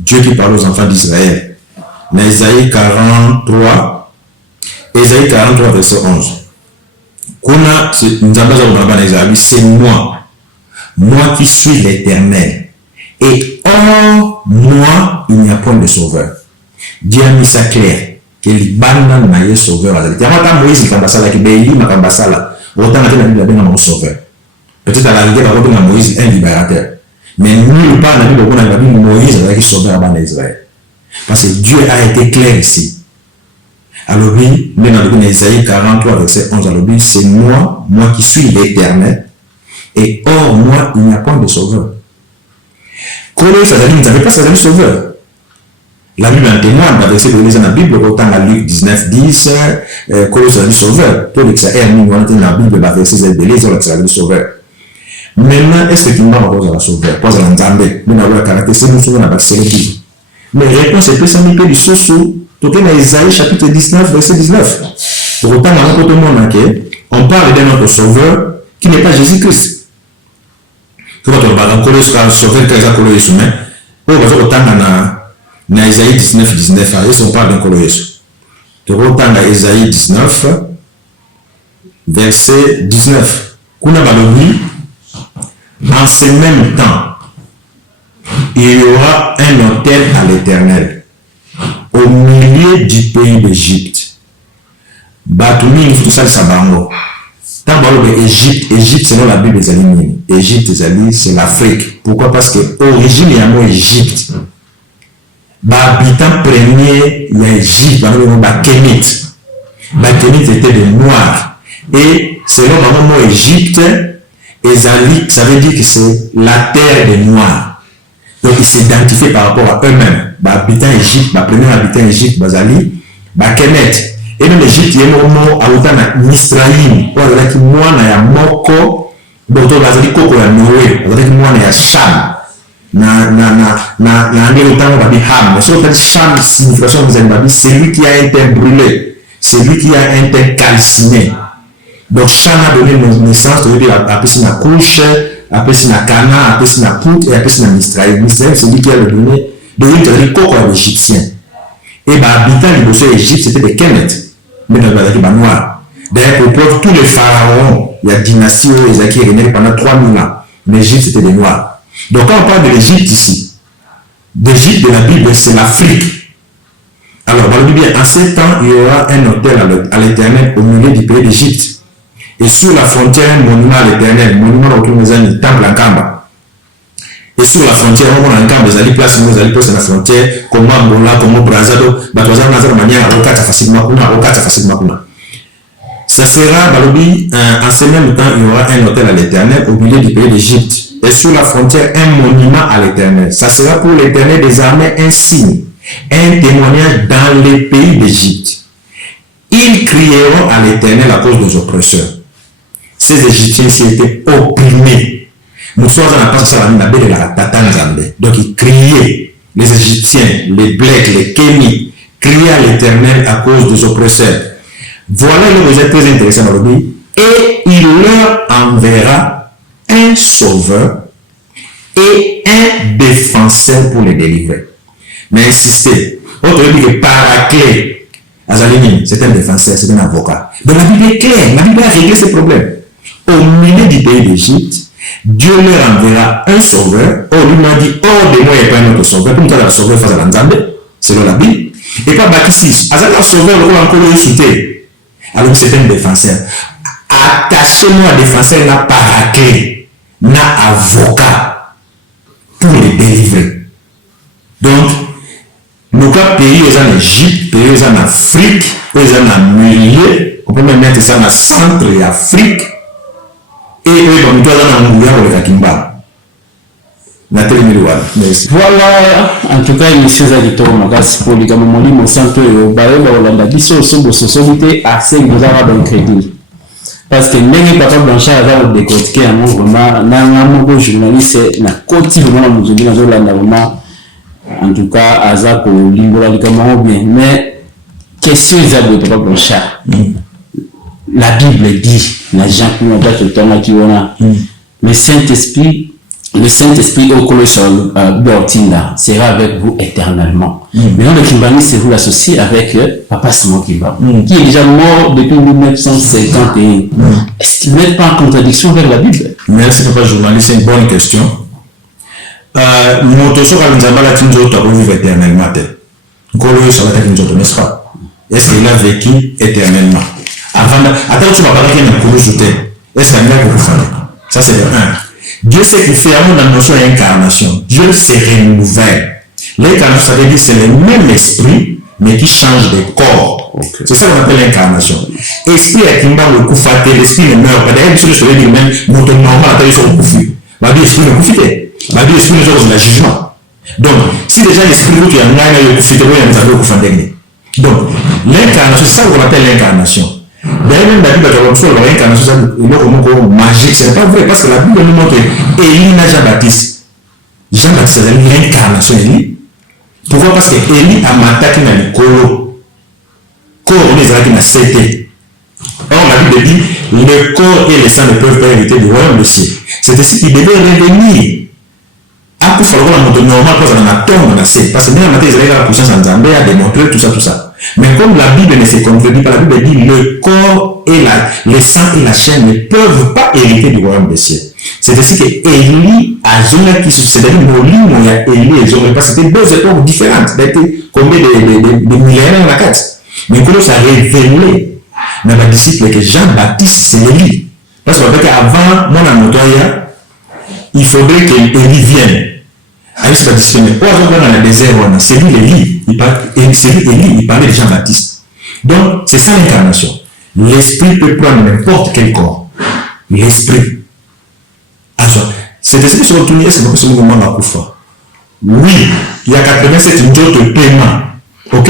Dieu qui parlait aux enfants d'Israël. Mais Ésaïe 43, verset 11. C'est moi qui suis l'Éternel. Et hors moi, il n'y a point de sauveur. Dieu a mis ça clair. Que les bandes n'a sauveur. Il y a Moïse qui a autant que la Bible a un sauveur. Peut-être à la réalité, il y a Moïse un libérateur. Mais nulle part dans la Bible, Moïse a été sauveur avant Israël. Parce que Dieu a été clair ici. Alors oui, dans Ésaïe 43, verset 11, alors oui, c'est moi qui suis l'Éternel, et hors moi, il n'y a point de sauveur. Colosse, ça dit, vous n'avez pas ça sauveur. La Bible en témoigne, verset de dans la Bible, autant à Luc 19, 10, Colosse, ça dit sauveur. Pour que ça ait un dans la Bible, verset de l'Église, ça dit sauveur. Maintenant, est-ce que tu m'as encore la sauveur? Pas à l'entendre, nous avons la caractéristique, nous sommes dans la Bible. Mais la réponse est plus simple du sous-sous. Donc, dans Isaïe chapitre 19, verset 19. Pour autant, on parle d'un autre sauveur qui n'est pas Jésus-Christ. Quand on parle encore de sauveur qui est à Colosse, on va dans Isaïe 19, 19, on parle d'un Colosse. Donc, autant dans Isaïe 19, verset 19. Qu'on a dit, en ce même temps, il y aura un autel à l'Éternel au milieu du pays d'Égypte. Batoumi, il faut ça, ça bango. Tant que Égypte, selon la Bible des Alimines, Égypte, c'est l'Afrique. Pourquoi? Parce que l'origine, il y a un mot Égypte. L'habitant premier, il y a Égypte, Kémite. Kémite était des Noirs. Et selon le mot Égypte, Ezali, ça veut dire que c'est la terre des Noirs. Donc, ils s'identifient par rapport à eux-mêmes. Habitant Égypte, premier habitant Égypte, Bazali, Kemet. Et même l'Égypte, il y a un mot à l'automne, Misraïm. Ou alors, il y a un moko, donc, Bazali, Koko, la Noé. Ou alors, il y a Cham. Mais sur Cham, signification de Zembabi, c'est lui qui a été brûlé. C'est lui qui a été calciné. Donc, Cham a donné naissance, c'est-à-dire, après, c'est la couche. Après c'est la Cana, après c'est la Pout et après c'est la Mistraïm. Mistraïm, c'est lui qui a le donné de l'Égyptien. Et habitant liboso Égypte, c'était des Kemet. Mais dans le noirs. D'ailleurs, pour preuve, tous les pharaons, il y a dynastie où ils ont régné pendant 3000 ans. En Égypte, c'était des noirs. Donc, quand on parle de l'Égypte ici, d'Égypte de la Bible, c'est l'Afrique. Alors, dans le bien, en ces temps, il y aura un hôtel à l'Éternel au milieu du pays d'Égypte. Et sur la frontière, un monument à l'Éternel, monument autour des années, temple en Kamba. Et sur la frontière, on a un camp, vous allez placer la frontière, comme Angola, comme Brazado, facilement. Ça sera, Balobi, en ce même temps, il y aura un hôtel à l'Éternel au milieu du pays d'Égypte. Et sur la frontière, un monument à l'Éternel. Ça sera pour l'Éternel des armées un signe, un témoignage dans les pays d'Égypte. Ils crieront à l'Éternel à cause des oppresseurs. Ces Égyptiens s'y étaient opprimés. Donc ils criaient, les Égyptiens, les Blacks, les Kémis, criaient à l'Éternel à cause des oppresseurs. Voilà le verset très intéressant dans le Bible. Et il leur enverra un sauveur et un défenseur pour les délivrer. Mais insistez, autre dit que Paraclet, Azalini, c'est un défenseur, c'est un avocat. Donc la Bible est claire, la Bible a réglé ces problèmes. Au milieu du pays d'Égypte, Dieu leur enverra un sauveur. Oh, lui m'a dit, oh, de moi, il n'y a pas un autre sauveur. Comme ça, le sauveur face à l'Anzambe, selon la Bible. Et pas Baptiste. Azalini, un sauveur, le rôle encore le souté. Alors c'est un défenseur. Attachez-moi à défenseur, n'a Paraclet, n'a avocat pour les délivrer. Donc, nous avons pays en Égypte, pays en Afrique, pays en milieu, on peut même mettre ça dans le centre de l'Afrique. Et eux, comme toi, dans le Mouya, on les Kakimba. Voilà, en tout cas, émission za Victor Magas pour les gamins mon centre au Baréba Hollanda biso sombo société assez gozara dans crédit. Parce que même papa Blanchard a décortiqué un mot vraiment na mot journaliste na côté vraiment na muzungi na Hollanda vraiment en tout cas azako lingola likama bien mais question za papa Blanchard. La Bible dit, la gens qui ont fait le temps qui on a, le Saint-Esprit au colossal Bortinda sera avec vous éternellement. Maintenant, le Kimbani, c'est vous l'associer avec Papa Simon Kimbani, qui est déjà mort depuis 1951. Est-ce qu'il n'est pas en contradiction avec la Bible? Merci, Papa Journaliste, c'est une bonne question. Motoso Kalinzambala Tinzo doit vivre éternellement. Nkolo Salata Kinzo, n'est-ce pas? Est-ce qu'il a vécu éternellement? Attends, tu vas parler qu'il y a un courroux sauté. Est-ce qu'il y a un courroux sauté? Ça, c'est le 1. Dieu sait qu'il fait amour dans la notion d'incarnation. Dieu se renouvelle. L'incarnation, ça veut dire que c'est le même esprit, mais qui change de corps. Okay. C'est ça qu'on appelle l'incarnation. Esprit est qui m'a le coup faté, l'esprit ne meurt pas. D'ailleurs, je vais dire même, mon ton normal, t'as eu son coup fait. Ma vie, esprit ne coup fait. Ma vie, esprit ne joue dans le jugement. Donc, si déjà l'esprit qui a un coup fait, il y a un coup fait. Donc, l'incarnation, c'est ça qu'on appelle l'incarnation. D'ailleurs, même la Bible a l'incarnation, c'est magique. Ce n'est pas vrai parce que la Bible nous montre Élie n'a Jean-Baptiste. Jean-Baptiste a l'incarnation d'Élie. Pourquoi? Parce que Élie a maté dans le colo. Corps, on les a dit dans 7 ans. Or, la Bible dit le corps et le sang ne peuvent pas hériter du royaume de ciel. C'est ainsi qu'il devait revenir. Après, il faut avoir la moto normale parce qu'on a tombe dans 7. Parce que même la matin, ils avaient la puissance en Zambé à démontrer tout ça. Mais comme la Bible ne se contredit pas, la Bible dit le corps et le sang et la chair ne peuvent pas hériter du royaume des cieux. C'est ainsi que Élie a Zola qui c'est-à-dire Molim, il y a Élie et Zola, parce que c'était deux époques différentes. Il y a été combien de millénaires dans la carte. Mais quand ça a révélé dans la disciple que Jean-Baptiste c'est Élie. Parce qu'avant, mon amotoya, il faudrait que Élie vienne. Avec ce disciple, dans le désert, c'est lui Élie. Il parlait de Jean-Baptiste. Donc, c'est ça l'incarnation. L'esprit peut prendre n'importe quel corps. L'esprit. C'est ainsi que se retourne, c'est pour ce mouvement de la Koufa. Oui, il y a 87 millions de paiements. Ok.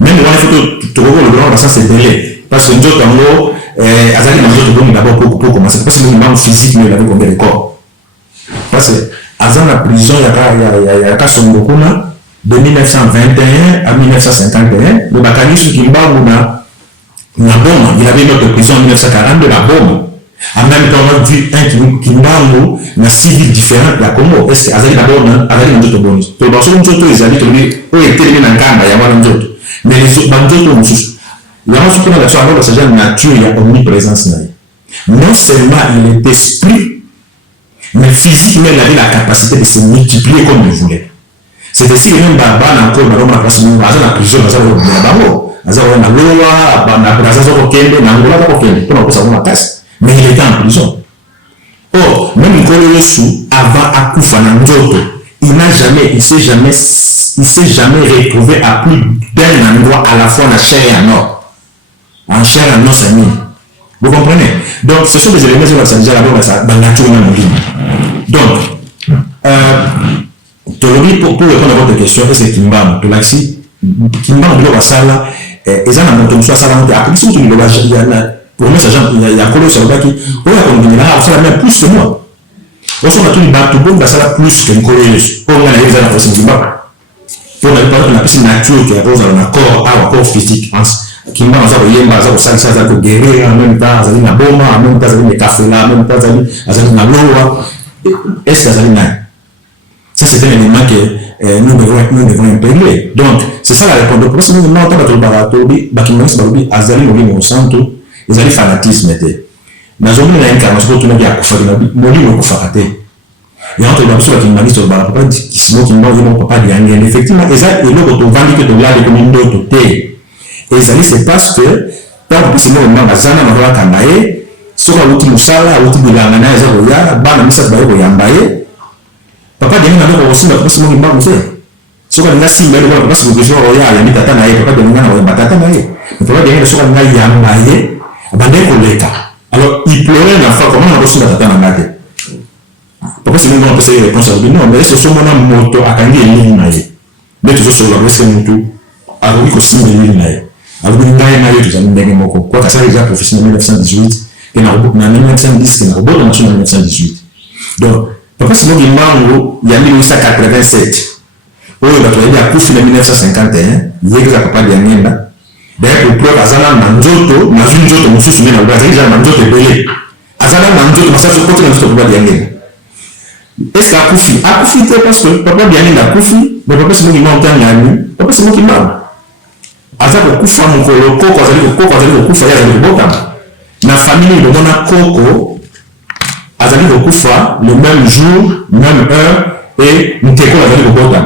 Même dans les photos, le grand ça c'est délai. Parce que nous autres, en gros, Azali nous d'abord pour commencer. Parce que le mouvement physique, il avait combien de corps? Parce que Azan la prison, il y a son beaucoup de 1921 à 1951. Le Bakalis qui m'a il avait une autre prison en 1940 de la bombe. En même temps, on a vu un qui m'a dans 6 villes différentes de la Congo. Est-ce que Azali d'abord, Azali dans d'autres bonus. Tout le monde, ils avaient trouvé, eux étaient dans le camp, il y a un autre. Mais les autres, il y a un là-dessus, alors que c'est déjà nature, il y a omniprésence. Non seulement il est esprit, mais physiquement, il avait la capacité de se multiplier comme il voulait. C'est ainsi que même Baba n'a encore la place de la prison, il mais il était en prison. Or, même Nkolo-Yesu, avant Akufa Nanzoto, il ne s'est jamais retrouvé à plus d'un endroit à la fois en chair et en or. En chair et en os, c'est mieux. Vous comprenez? Donc, ce sont des éléments qui sont déjà là-bas dans la nature même. Donc, pour répondre à votre question, c'est Kimbam, de l'axi. Kimbam, de l'Oasala, et ça n'a pas de soi, ça n'a pas de soi, pour moi, il y a Kolo Salobaki, on a même plus que moi. On s'en a tous les bateaux, on a plus que une Kolo-Yesu. On a les gens qui ont pour la nature qui arrose dans un corps physique. Kimba on a guérir en même temps, en même temps, café là, en même temps, est-ce que ça ça, c'est un élément que nous devons intégrer. Donc, c'est ça la réponse. Donc, parce que nous avons ils ont fanatisme. Nous avons une incarnation qui est effectivement, c'est parce que tant que c'est moi, papa de nina ndoko osimba parce que ngimba mzee soka nina simba ile parce que ngozo roya ya mitata na yeye papa de nina na batata na yeye papa de nina soka nina yamba yeye abande koleka alors il pleurait la fois comment on reçoit tata na ngate papa c'est même on peut essayer réponse non mais c'est sur mon moto akangi elini na yeye mais toujours sur la presque mutu akoki ko simba elini na yeye alors ngai na yeye tuzana ndenge moko kwa kasa déjà professionnel 1918 et na 1910 que na robot en 1918 donc papa Simon Kimbangu, il y a 1887. Oh, il a trouvé à Koufi en 1951. Il y a papa de Yangenda. D'ailleurs, pour preuve, Azana Manzoto, dans une autre, on se souvient, on va dire Manzoto est belé. Azana Manzoto, ça se côté dans notre papa de Yangenda. Est-ce qu'à Koufi? À Koufi, c'est parce que papa de Yangenda a Koufi, mais papa Simon Kimbangu est un ami. Papa Simon Kimbangu. Azana Koufa, mon colo, Koko, Azali Koufa, Azali Koufa, la famille de Mona Koko, Azali Koufa, le même jour, même heure, et Nteko Azali Koufa.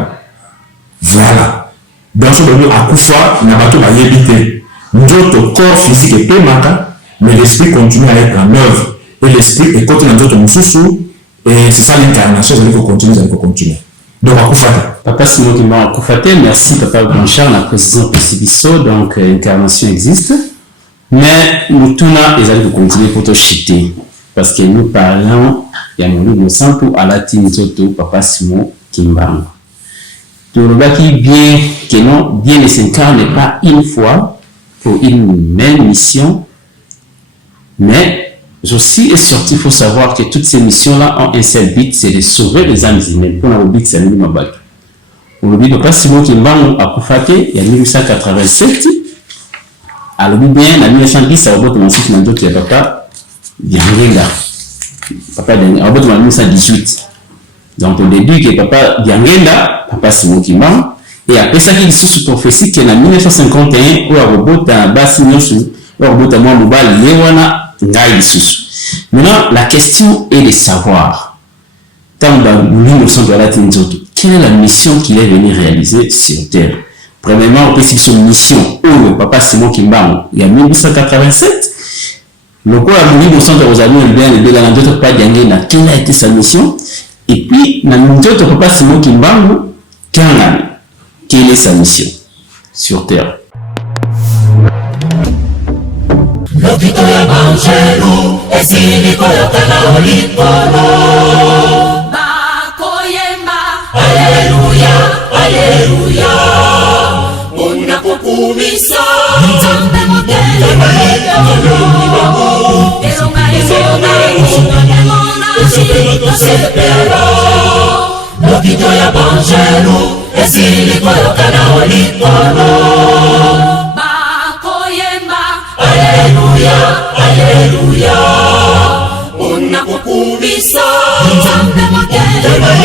Voilà. Dans ce moment, à Koufa, il n'y a pas tout à éviter. Notre corps physique est pémaka, mais l'esprit continue à être en œuvre. Et l'esprit est côté dans notre moussou, et c'est ça l'incarnation, il faut continuer. Donc, à Koufa. Papa Simon Kimbangu à Koufa, merci Papa Blanchard, la précision Pessibiso, donc l'incarnation existe. Mais nous tournons les amis de continuer pour te chuter. Parce que nous parlons, il y a mon simple à la Tinzoto, Papa Simon Kimbangu. Tout le qui bien, que non, bien ne s'incarne pas une fois pour une même mission, mais aussi et surtout, il faut savoir que toutes ces missions-là ont un seul but, c'est de sauver les âmes humaines. Pour le but, c'est le Mabal. Pour le but, Papa Simon Kimbangu a Koufate, il y a 1887. Alors, bien, en 1910, ça va ensuite dans d'autres papa Biangenga. Papa Biangenga, en 1918. Donc, au début, que papa Biangenga, papa Simon Kimbangu, et après ça, il y a sous prophétie qu'en 1951, où a robot un bassin, où a robot un mobile, Lewana, Ngai sous. Maintenant, la question est de savoir, tant dans l'innocent de la Tinzoto, quelle est la mission qu'il est venu réaliser sur Terre? Premièrement, on peut citer son mission, où le papa Simon Kimbangu, il y a 1887, le quoi a voulu au centre aux amis, quelle a été sa mission? Et puis, dans le papa Simon Kimbangu, quelle est sa mission sur Terre? Alléluia, Alléluia. Unapokumisa Nzambe motele Elonga Sepero Lokito ya banjelu Esili koyokana olikono Bakoyemba Alléluia, Alléluia. Unapokumisa Nzambe motele Elonga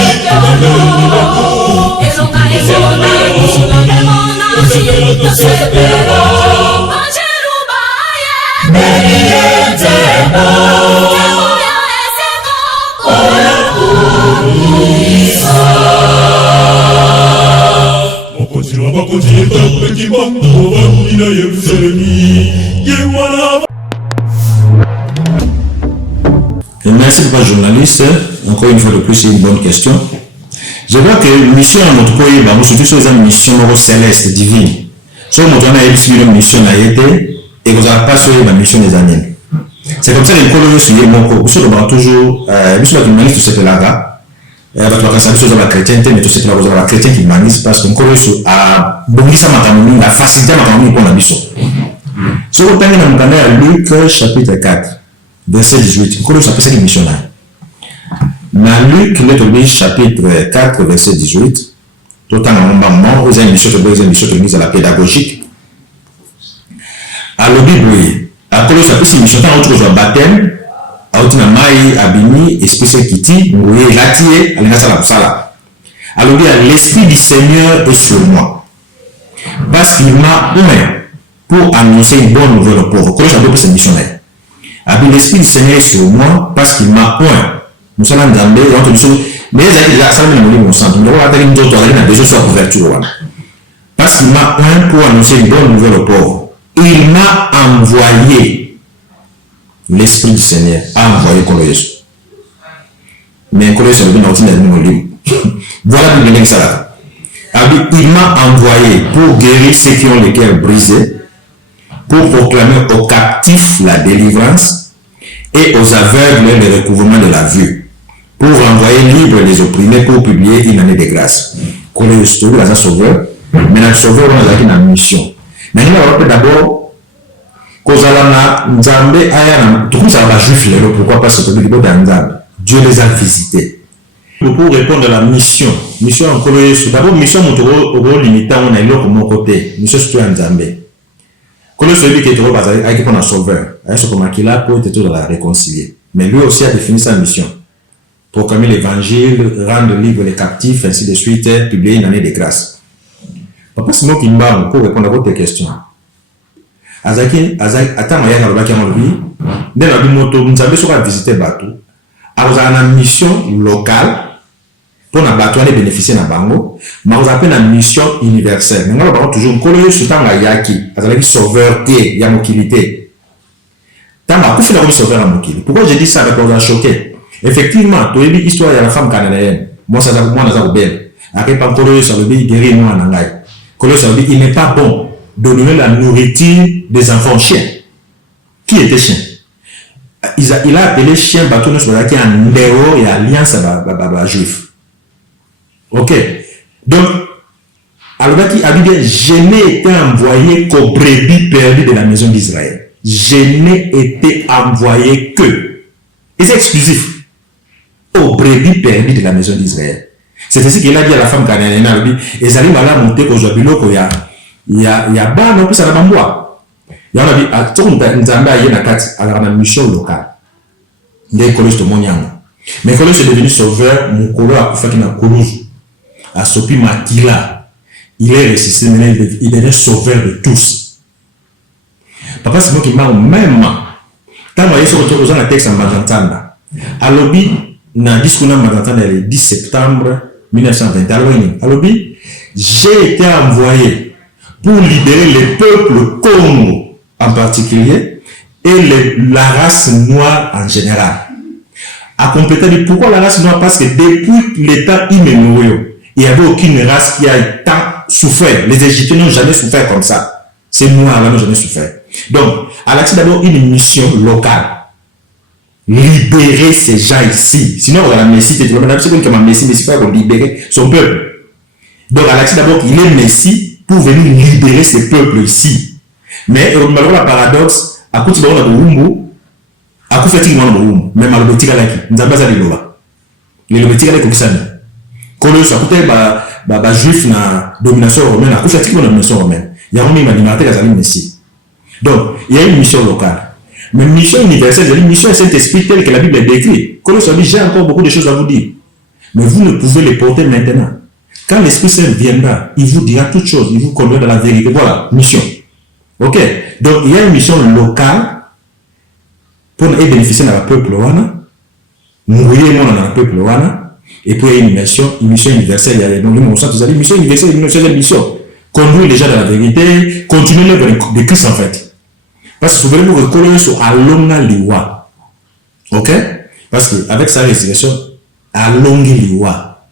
Et merci pour le journaliste. Encore une fois de plus, c'est une bonne question. Je vois que mission à notre pays, surtout sur les missions célestes, divines. Soit on a une mission à été et vous n'avez pas sur la mission des années. C'est comme ça que les colonies sur les mots, vous savez toujours, vous savez que tout c'est là. La chrétienne, mais tout c'est la chrétienne qui manise parce qu'on colonise à Bongisa Matamoni, la facilité Matamoni pour la mission. Si vous prenez dans Luc chapitre 4, verset 18, vous connaissez ça qui mission là. Dans Luc, le chapitre 4, verset 18, tout le temps, on a une mission de mise à la pédagogique. À l'Obiboui, à cause de cette mission, on a autre chose baptême, à autre maï, abimi, esprit kiti, mouye, ratier, à l'instant la sala. À l'Obi, l'esprit du Seigneur est sur moi. Parce qu'il m'a oint pour annoncer une bonne nouvelle aux pauvres. Comment j'avais cette mission là? L'esprit du Seigneur est sur moi parce qu'il m'a oint. Nous sommes en Zambie, mais les gens qui sont en couverture. Parce qu'il m'a oint pour annoncer une bonne nouvelle aux pauvres. Il m'a envoyé. L'esprit du Seigneur a envoyé Colosse. Mais Colosse est venu dans le livre. Voilà le livre ça. Il m'a envoyé pour guérir ceux qui ont les cœurs brisés, pour proclamer aux captifs la délivrance et aux aveugles le recouvrement de la vue, pour renvoyer libres les opprimés, pour publier une année de grâce. Colosse est un sauveur, mais le sauveur on a une mission. Mais il va d'abord pourquoi parce que Dieu les a visités. Pour répondre à la mission en Colosse, d'abord mission au limitant on a l'autre mon côté, mission surtout en Zambie. Colosse lui qui est trop basé avec un sauveur, avec ce qu'on a qu'il a pour être tout la réconcilier. Mais lui aussi a défini sa mission. Proclamer l'évangile, rendre libre les captifs, ainsi de suite, publier une année de grâce. Papa Simon Kimba, pour répondre à votre question. Azaki, attends, il y a un bac à mon vie. Dès la moto, nous avons sur visiter bateau. Alors, on a une mission locale pour un bateau aller bénéficier d'un bango. Mais on a une mission universelle. Nous avons toujours un collègue sur tant la yaki. Azaki sauveur qui y a mobilité. Tant la couche la sauveur à mobilité. Pourquoi j'ai dit ça avec on a choqué? Effectivement, tu as vu l'histoire de la femme canadienne. Moi, ça a moi dans belle. Après, pas collègue ça veut dire guérir moi en anglais. Collègue ça veut dire il n'est pas bon de donner la nourriture des enfants chiens. Qui était chien? Il a appelé chien bateau qui est en Ndéo et alliance à juif. Ok. Donc, alors il a dit je n'ai été envoyé qu'aux brebis perdues de la maison d'Israël. Je n'ai été envoyé que. Et c'est exclusif. Aux brebis perdues de la maison d'Israël. C'est ainsi qu'il a dit à la femme canadienne, il a dit, et ça va monter qu'au Jabilo, il y a bas non plus ça va boire. Il y a dit à tout Nzamba il y a une mission locale. Les collèges de Monyanga. Mais collège est devenu sauveur, mon collègue a fait une collège à Sopi Makila. Il est ressuscité, il est sauveur de tous. Papa c'est moi qui m'a même quand on a sur le texte en Magantanda. À l'obit dans discours en Magantanda le 10 septembre 1920 à l'obit j'ai été envoyé pour libérer les peuples Congo en particulier et la race noire en général. À compléter, pourquoi la race noire? Parce que depuis les temps immémoriaux, il n'y avait aucune race qui a tant souffert. Les Égyptiens n'ont jamais souffert comme ça. Ces noirs-là n'ont jamais souffert. Donc, elle a d'abord une mission locale. Libérer ces gens ici. Sinon, on a la Messie, c'est comme un Messie, mais c'est pas pour libérer son peuple. Donc, elle a d'abord qu'il est Messie pour venir libérer ces peuples ici. Mais, malheureusement, le paradoxe, à cause de l'Umbu, à cause de l'Umbu, même à l'Obetika Laki, nous avons pas ça de l'Oba. L'Obetika Laki, c'est ça. Quand on s'appelle les Juifs dans la domination romaine, à cause de la domination romaine, il y a une animalité qui est Messie. Donc, il y a une mission locale. Mais une mission universelle, c'est une mission à Saint-Esprit telle que la Bible est décrite. Quand on se dit, j'ai encore beaucoup de choses à vous dire. Mais vous ne pouvez les porter maintenant. Quand l'Esprit Saint viendra, il vous dira toutes choses, il vous conduira dans la vérité. Voilà, mission. Ok? Donc, il y a une mission locale pour bénéficier dans le peuple wana, mourir dans le peuple wana, et puis il y a une mission universelle. Il y a donc une mission universelle, une mission. conduire les gens dans la vérité, continuer l'œuvre de Christ en fait. Parce que souvenez-vous que Colosse sur Alonga Liwa. Ok? Parce qu'avec sa résurrection, Alonga Liwa.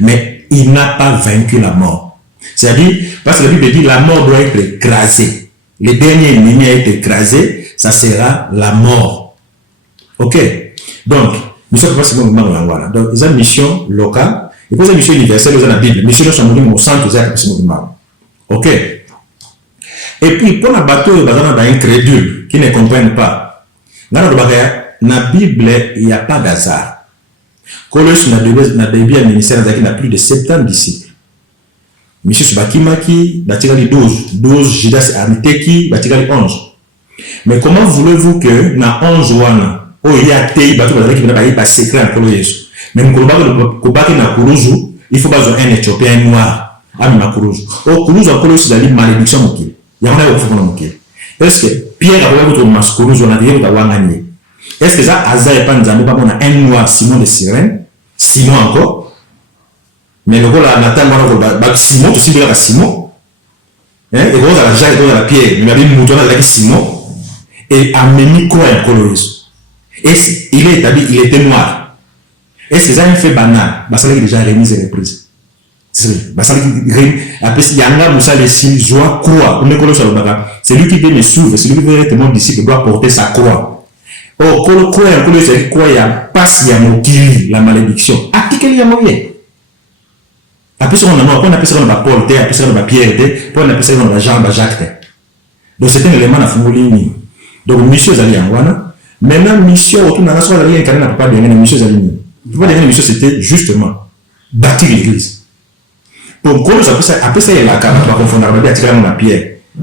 Mais il n'a pas vaincu la mort. C'est-à-dire, parce que la Bible dit la mort doit être écrasée. Le dernier ennemi a été écrasé, ça sera la mort. Ok? Donc, mission que passe dans donc, ils ont une mission locale, et puis une mission universelle dans la Bible. Mission sont venus au centre de la ok? Et puis, pour un bateau, il y a un incrédule qui ne comprennent pas. Dans la Bible, il n'y a pas d'hasard. Colosse n'a début à ministère qui n'a plus de 70 disciples. Monsieur Subakimaki, Batikali 12, Judas Amiteki, Batikali 11. Mais comment voulez-vous que dans 11 wana, oh il y a Tei, Batou Badaki qui n'a pas secret en Colosse. Même Kobaki na Kourouzou, il faut pas un Éthiopien noir. Ami Makuruzu. Oh, Kourouzou en Colosse, c'est une malédiction mokile. Il y a un autre fond mokile. Est-ce que Pierre a voulu votre mascuruzo, on a dit que vous avez gagné? Est-ce que ça, Azar et Panzamé, on a un noir, Simon de Sirène, Simon encore? Mais le rôle à Nathan, Simon, tout aussi bien Simon. Et le rôle à la Jacques et à la Pierre, il a dit Mouton avec Simon. Et a mis quoi un coloris? Et il est établi, il était noir. Est-ce que ça a fait banal? Ça a déjà remis et reprise. C'est lui qui veut me suivre, c'est lui qui veut être mon disciple, doit porter sa croix. Oh, c'est quoi? Il y a passe, il y a mokili, la malédiction. À qui qu'il y a moyen? Après ça, on appelle ça dans Paul, après ça dans Pierre, puis on appelle ça dans Jean, Jacques. Donc c'est un élément à Fumolini. Donc, monsieur Zali Angwana, maintenant, mission, autour de la nation, il n'a pas de monsieur Zali. Pourquoi devenir mission, c'était justement bâtir l'église. Donc, après ça, il y a la carte, tu vas confondre avec Pierre, tu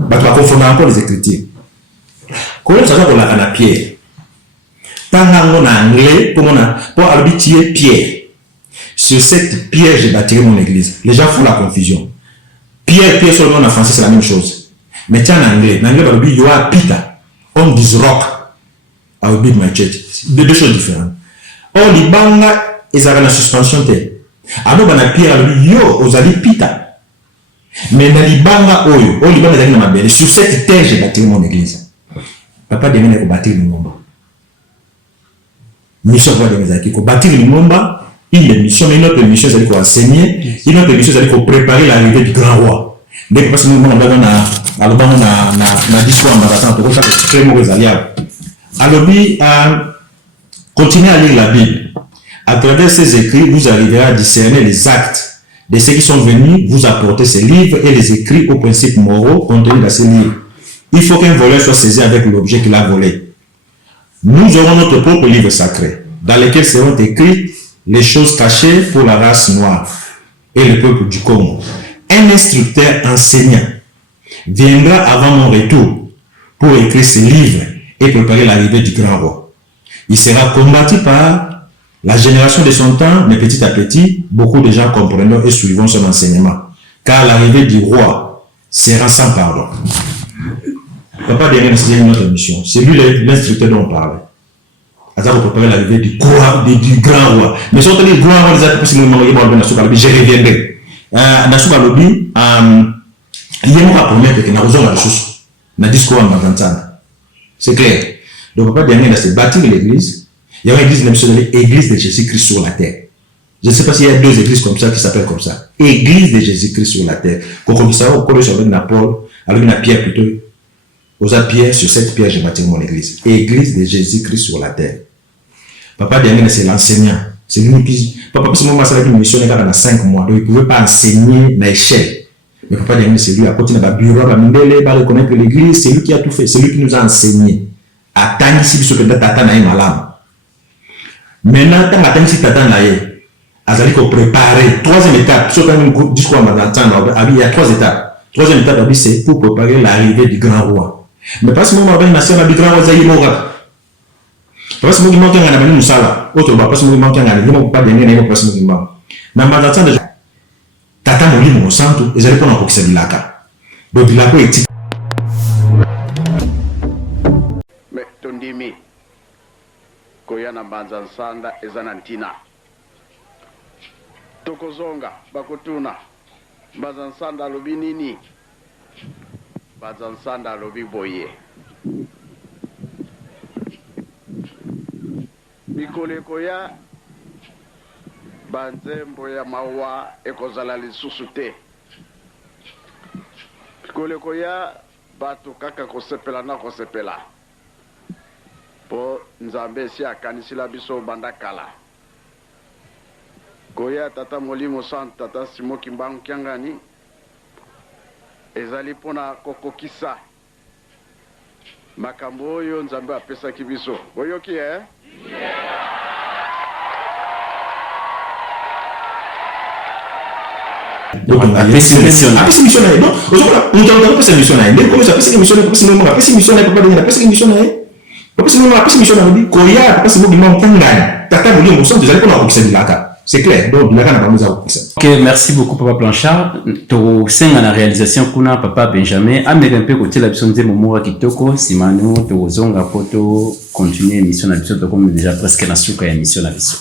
vas confondre encore les Écritures. Comment ça va pour la Pierre? Tant en anglais, pour habituer Pierre. Sur cette pierre, j'ai bâti mon église. Les gens font la confusion. Pierre, seulement en français, c'est la même chose. Mais tiens, en anglais, on dit Yoa Pita. On dit rock. I will build my church. Deux choses différentes. On dit Banga, ils avaient la suspension. Alors, on a Pierre, on dit Yo, on a dit Pita. Mais dans les Banga, on dit Banga, sur cette terre, j'ai bâti mon église. Papa demande de bâtir le monde. Mission pour bâtir le monde. Une mission, mais une autre mission, c'est pour enseigner. Une autre mission, c'est pour préparer l'arrivée du grand roi. Dès que nous avons un discours en marathon, pour ça, c'est très mauvais alliage. Alors, continuez à lire la Bible. À travers ces écrits, vous arriverez à discerner les actes de ceux qui sont venus vous apporter ces livres et les écrits aux principes moraux contenus dans ces livres. Il faut qu'un voleur soit saisi avec l'objet qu'il a volé. Nous aurons notre propre livre sacré, dans lequel seront écrits les choses cachées pour la race noire et le peuple du Congo. Un instructeur enseignant viendra avant mon retour pour écrire ce livre et préparer l'arrivée du grand roi. Il sera combattu par la génération de son temps, mais petit à petit, beaucoup de gens comprendront et suivront son enseignement. Car l'arrivée du roi sera sans pardon. Papa Daniel, c'est une autre mission. C'est lui l'instructeur dont on parlait. Pour préparer l'arrivée du grand roi. Mais si on dit grand roi, je reviendrai. Dans ce lobby, il y a un promettre que nous avons la ressource. Dans le discours en c'est clair. Donc, Papa Daniel, c'est bâtir l'église. Il y a une église de Jésus-Christ sur la terre. Je ne sais pas s'il y a deux églises comme ça qui s'appellent comme ça. Église de Jésus-Christ sur la terre. Comme ça, on connaît sur Paul, avec la pierre plutôt. Aux pierre, sur cette pierre, j'ai bâti mon église. Église de Jésus-Christ sur la terre. Papa Daniel, c'est l'enseignant. C'est lui qui. Papa, parce que moi, c'est une mission dans 5 mois. Donc, il ne pouvait pas enseigner à l'échelle. Mais Papa Daniel, c'est lui, à côté de la bureau, il va reconnaître l'église. C'est lui qui a tout fait. C'est lui qui nous a enseigné. Attends ici, parce que Tata n'a pas malade. Maintenant, tant attends ici, Tata n'a pas. Azali ko préparer. Troisième étape. Ce qu'on dit discours il y a 3 étapes. Troisième étape, c'est pour préparer l'arrivée du grand roi. Mais parce que moi, je suis un grand roi, Zayi Mora. Parce que moi, je suis un grand roi, autre part, parce que moi, je suis un grand roi, pas de nez, parce que moi, je suis un grand roi. Dans ma tante de Tata Moli, mon sang, ils allaient prendre un peu que c'est Bilaka. Donc, Bilaka est. Mais, Tondimi, Koyana Banzan Sanda, Ezanantina. Tokozonga, Bakotuna, Banzan Sanda, Lubinini, Banzansanda alobi boye mikoleko ya banzembo ya mawa ekozala lisusu te. Mikoleko ya bato kaka kosepela na kosepela po nzambe esi akanisila biso banda kala. Koya tata molimo sant tata Simoki Mbangu Kiangani ezali pona kokokisa makambo oyo nzambe apesaki biso. Boyoki apesi mission na ye. Donc ozokola apesa mission na ye. Ndenge koyo apesi mission na ye, apesi mission na ye, apesi mission na ye, papa dengena apesi mission na ye. Apesi mission na ye. Koya apesi Simoki Mbangu Kiangani tata molimo sant ezali pona kokokisa bilaka. C'est clair. Donc, ok, merci beaucoup, Papa Blanchard. To senga na réalisation kuna Papa Benjamin. Amène un peu côté la mission de Momoa Kitoko. Simano, to zonga poto continuer l'émission na mission comme déjà presque na suka ya émission na mission.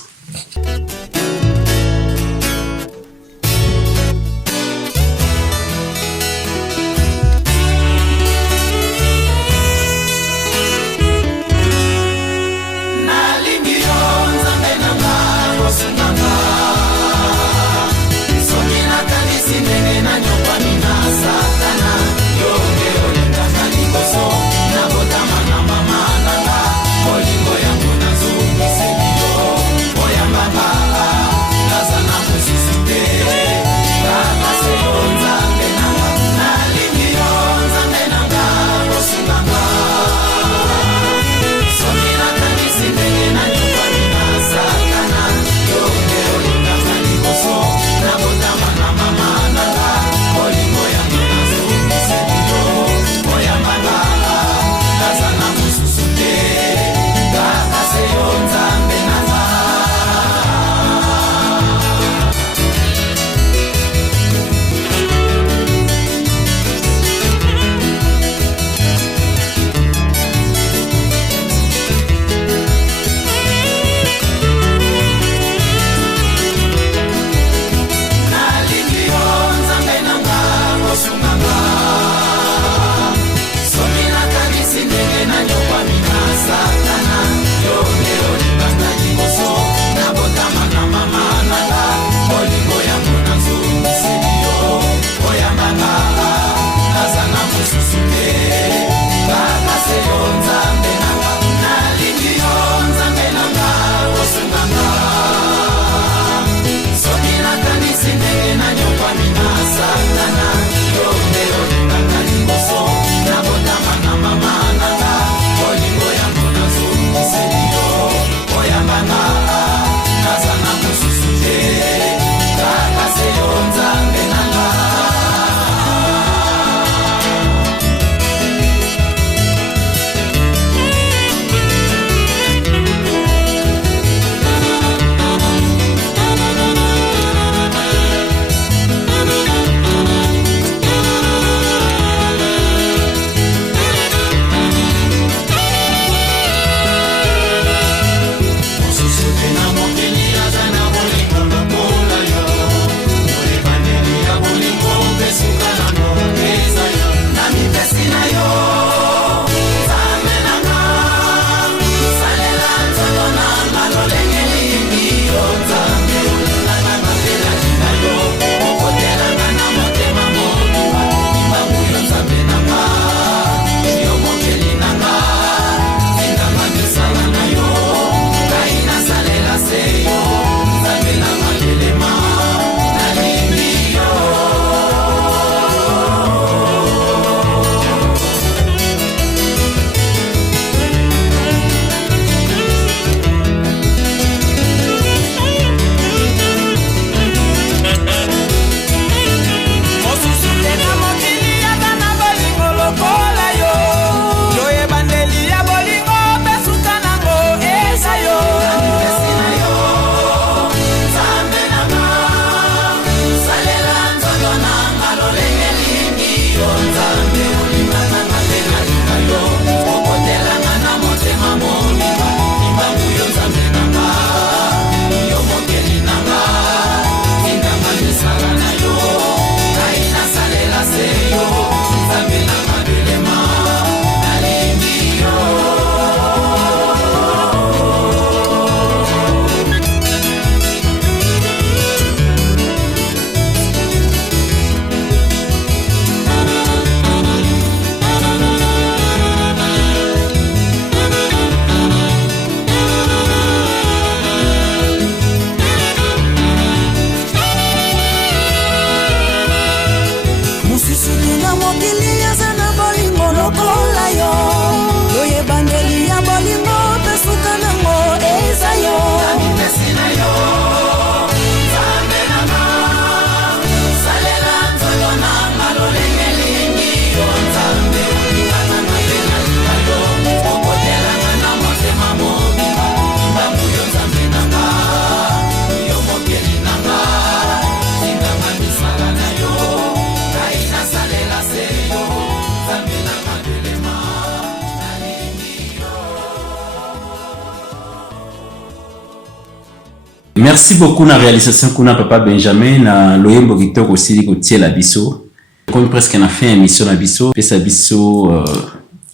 Merci beaucoup na réalisation kuna papa Benjamin na loyembo kitoko sili kotie la biso. Comme presque na fin émission na biso, pesa biso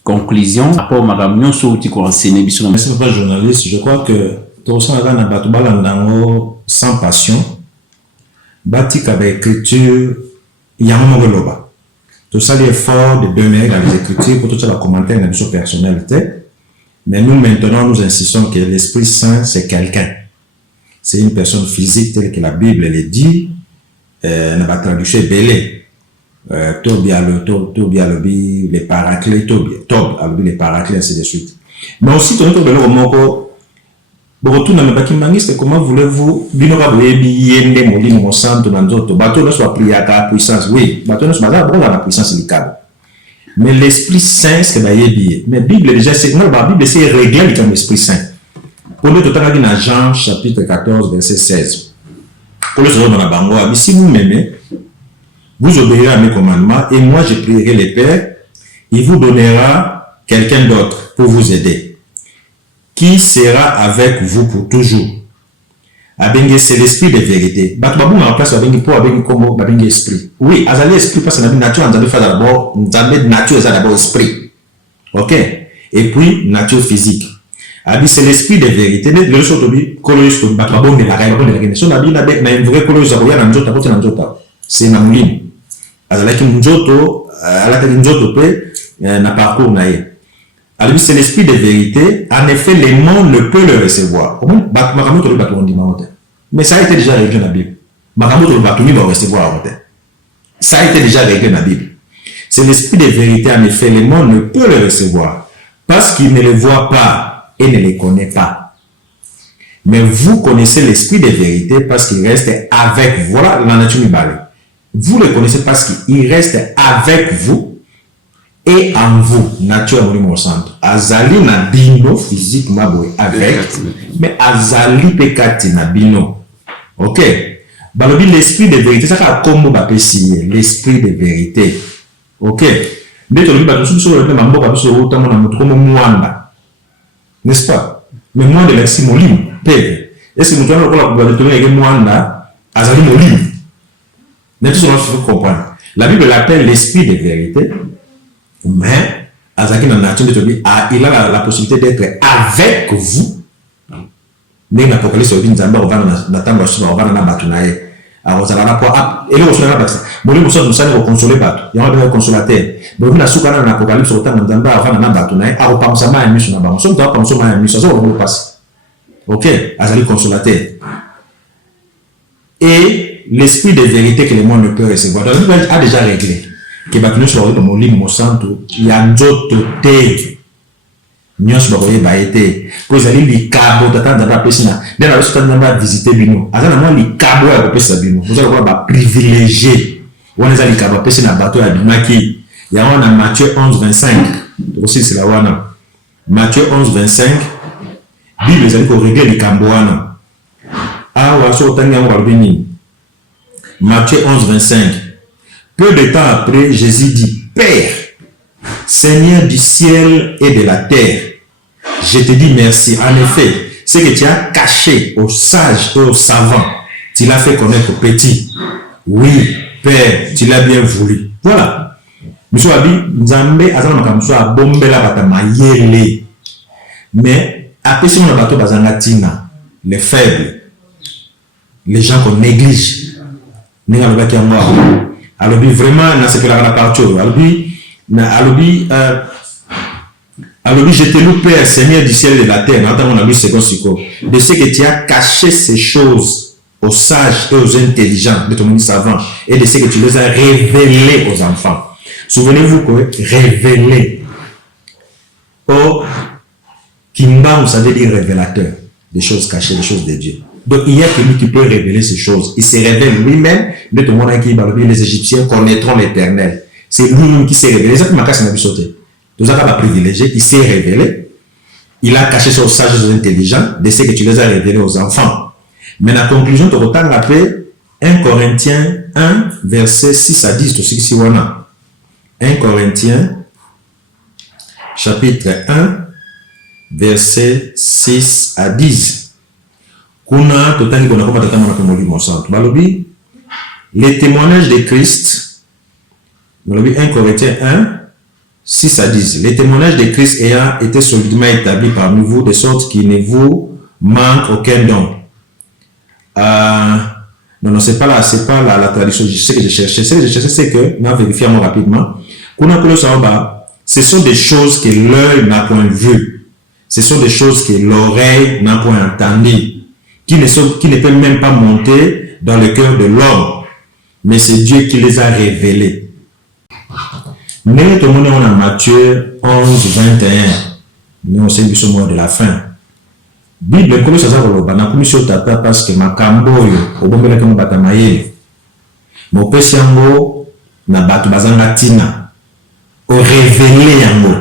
conclusion rapport makamnyo so uti ko enseigner biso na. Merci papa journaliste, je crois que tosa na bato balandango sans passion. Batika ba écriture yango ngoloba. Tout ça l'effort de demeurer dans les écritures pour tout ça la commentaire dans notre personnalité. Mais nous maintenant nous insistons que l'Esprit Saint c'est quelqu'un. C'est une personne physique telle que la Bible le dit. N'a pas traduction belé. Tobia les paraclés, les paraclés, ainsi de suite. Mais aussi, ton autre belé au moko, retourne à me comment voulez-vous, binora boyebi yende moli mon centre dans d'autres, bateau ne soit pris à ta puissance, oui, bateau ne soit pas bon à la puissance du cadre. Mais l'Esprit Saint, c'est que bayebi. Mais Bible déjà, c'est, non, la Bible c'est réglé comme l'Esprit Saint. Pour le total, dans Jean chapitre 14, verset 16. Pour le total, dans la bango, si vous m'aimez, vous obéirez à mes commandements et moi je prierai le Père, il vous donnera quelqu'un d'autre pour vous aider, qui sera avec vous pour toujours. Abenge, c'est l'esprit de vérité. Batubabou en place abengi pour abengi comme abengi esprit. Oui, azali esprit parce que la nature en fait d'abord, nature c'est d'abord esprit. Ok? Et puis nature physique. Abi c'est l'esprit de vérité. Mais le autre bi coloris comme batubabou ne la gagne pas ne la gagne. So nabi na une vraie coloris aboya na nzota pote na nzota. C'est na mulini. Azalaki nzoto alaka nzoto pe na parcours na ye. Alors c'est l'esprit de vérité. En effet, les mondes ne peut le recevoir. Mais ça a été déjà réglé dans la Bible. Ça a été déjà réglé dans la Bible. C'est l'esprit de vérité. En effet, les mondes ne peut le recevoir parce qu'il ne le voit pas et ne le connaît pas. Mais vous connaissez l'esprit de vérité parce qu'il reste avec vous. Voilà la nature du balai. Vous le connaissez parce qu'il reste avec vous. Et en vous, nature au centre. Azali na bino physiquement avec, mais azali pekati na bino. Ok. Balobi l'esprit de vérité, ça ka kombo ba pesiye, l'esprit de vérité. Ok. Neto lobi ba tusu so le mambo ka biso otamo na mutu komo mwanda. N'est-ce pas? Mais mwanda la si molim, peve. Est-ce que mutu na kola ba tono ege mwanda, azali molim. Neto so faut comprendre. La Bible l'appelle l'esprit de vérité. Mais, Azaki dans la nature de il a la possibilité d'être avec vous. Mais l'Apocalypse dit Nzamba on va na tamba sur on va na batunaye. Alors ça va pas et le on na batu. Bon nous sommes nous consoler batu. Il y a un consolateur. Donc na suka na Apocalypse on tamba Nzamba on va na batunaye. Alors pas ça ma mission na ba. On sommes pas penser ma mission ça on va passer. OK, Azali consolateur. Et l'esprit de vérité que le monde ne peut recevoir. Donc il a déjà réglé. Que batunu sur le molimo mo santo ya nzoto te nyos ba koye ba ete ko zali likabo tata nda pesina de la sota nda visiter bino azana mo likabo ya pesa bino vous allez voir ba privilégié on les a likabo pesina bato ya bimaki ya on a Matthieu 11:25 aussi c'est la wana Matthieu 11:25 Bible zali ko régler likabo wana wa so tanga mo balbini Matthieu 11:25. Peu de temps après, Jésus dit, Père, Seigneur du ciel et de la terre, je te dis merci. En effet, ce que tu as caché aux sages et aux savants, tu l'as fait connaître aux petits. Oui, Père, tu l'as bien voulu. Voilà. Monsieur Abi, Nzambe, Azana Makamsua, Bombela Batama, Yele. Mais, après si on a bateau Bazangatina, les faibles, les gens qu'on néglige, n'est-ce pas? Alors vraiment na ce que la partout alors je te loue Père Seigneur du ciel et de la terre dans mon ami second cycle de ce que tu as caché ces choses aux sages et aux intelligents de ton savant et de ce que tu les as révélés aux enfants. Souvenez-vous que révéler Kimba vous savez dire révélateur des choses cachées, des choses de Dieu. Donc, il y a quelqu'un qui peut révéler ces choses. Il se révèle lui-même. Les Égyptiens connaîtront l'Éternel. C'est lui-même qui s'est révélé. C'est ça qui m'a sauté. Nous avons privilégié. Il s'est révélé. Il a caché sur aux sages et aux intelligents de ce que tu les as révélés aux enfants. Mais la conclusion, tu retends la paix. 1 Corinthiens 1, verset 6 à 10. 1 Corinthiens, chapitre 1, verset 6 à 10. Kuna totangi kona koma tatama na Molimo Santo. Balobi, les témoignages de Christ, balobi 1 Corinthiens 1, 6 à 10. Les témoignages de Christ ayant été solidement établis parmi vous, de sorte qu'il ne vous manque aucun don. Non, c'est pas la traduction. Je sais que je cherchais. C'est que, on va vérifier rapidement. Ce sont des choses que l'œil n'a point vues. Ce sont des choses que l'oreille n'a point entendues. Qui ne peuvent même pas monter dans le cœur de l'homme. Mais c'est Dieu qui les a révélés. Mais tout le monde a Matthieu 11, 21. Nous sommes au mois de la fin. Bible comme ça va na commission tata parce que makambo yo obombela kama batamaye mo pesi yango na batu bazanga tina o révéler yango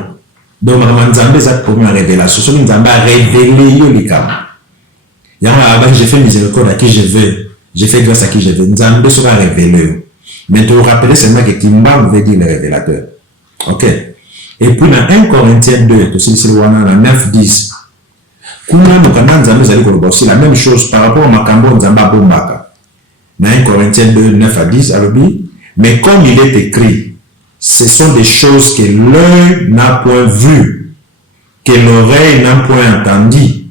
donc makambo nzambe za comme révélation so nzambe a révélé yo likama yango avant j'ai fait miséricorde à qui je veux, j'ai fait grâce à qui je veux, nzambe so va révéler mais tu rappeler seulement que Kimba veut dire le révélateur. OK. Et puis dans 1 Corinthiens 2 to c'est le wana na 9 10 kuna mokanda nzambe zali koloba aussi la même chose par rapport à makambo nzamba bombaka. Dans 1 Corinthiens 2 9 à 10 alobi, mais comme il est écrit, ce sont des choses que l'œil n'a point vues, que l'oreille n'a point entendues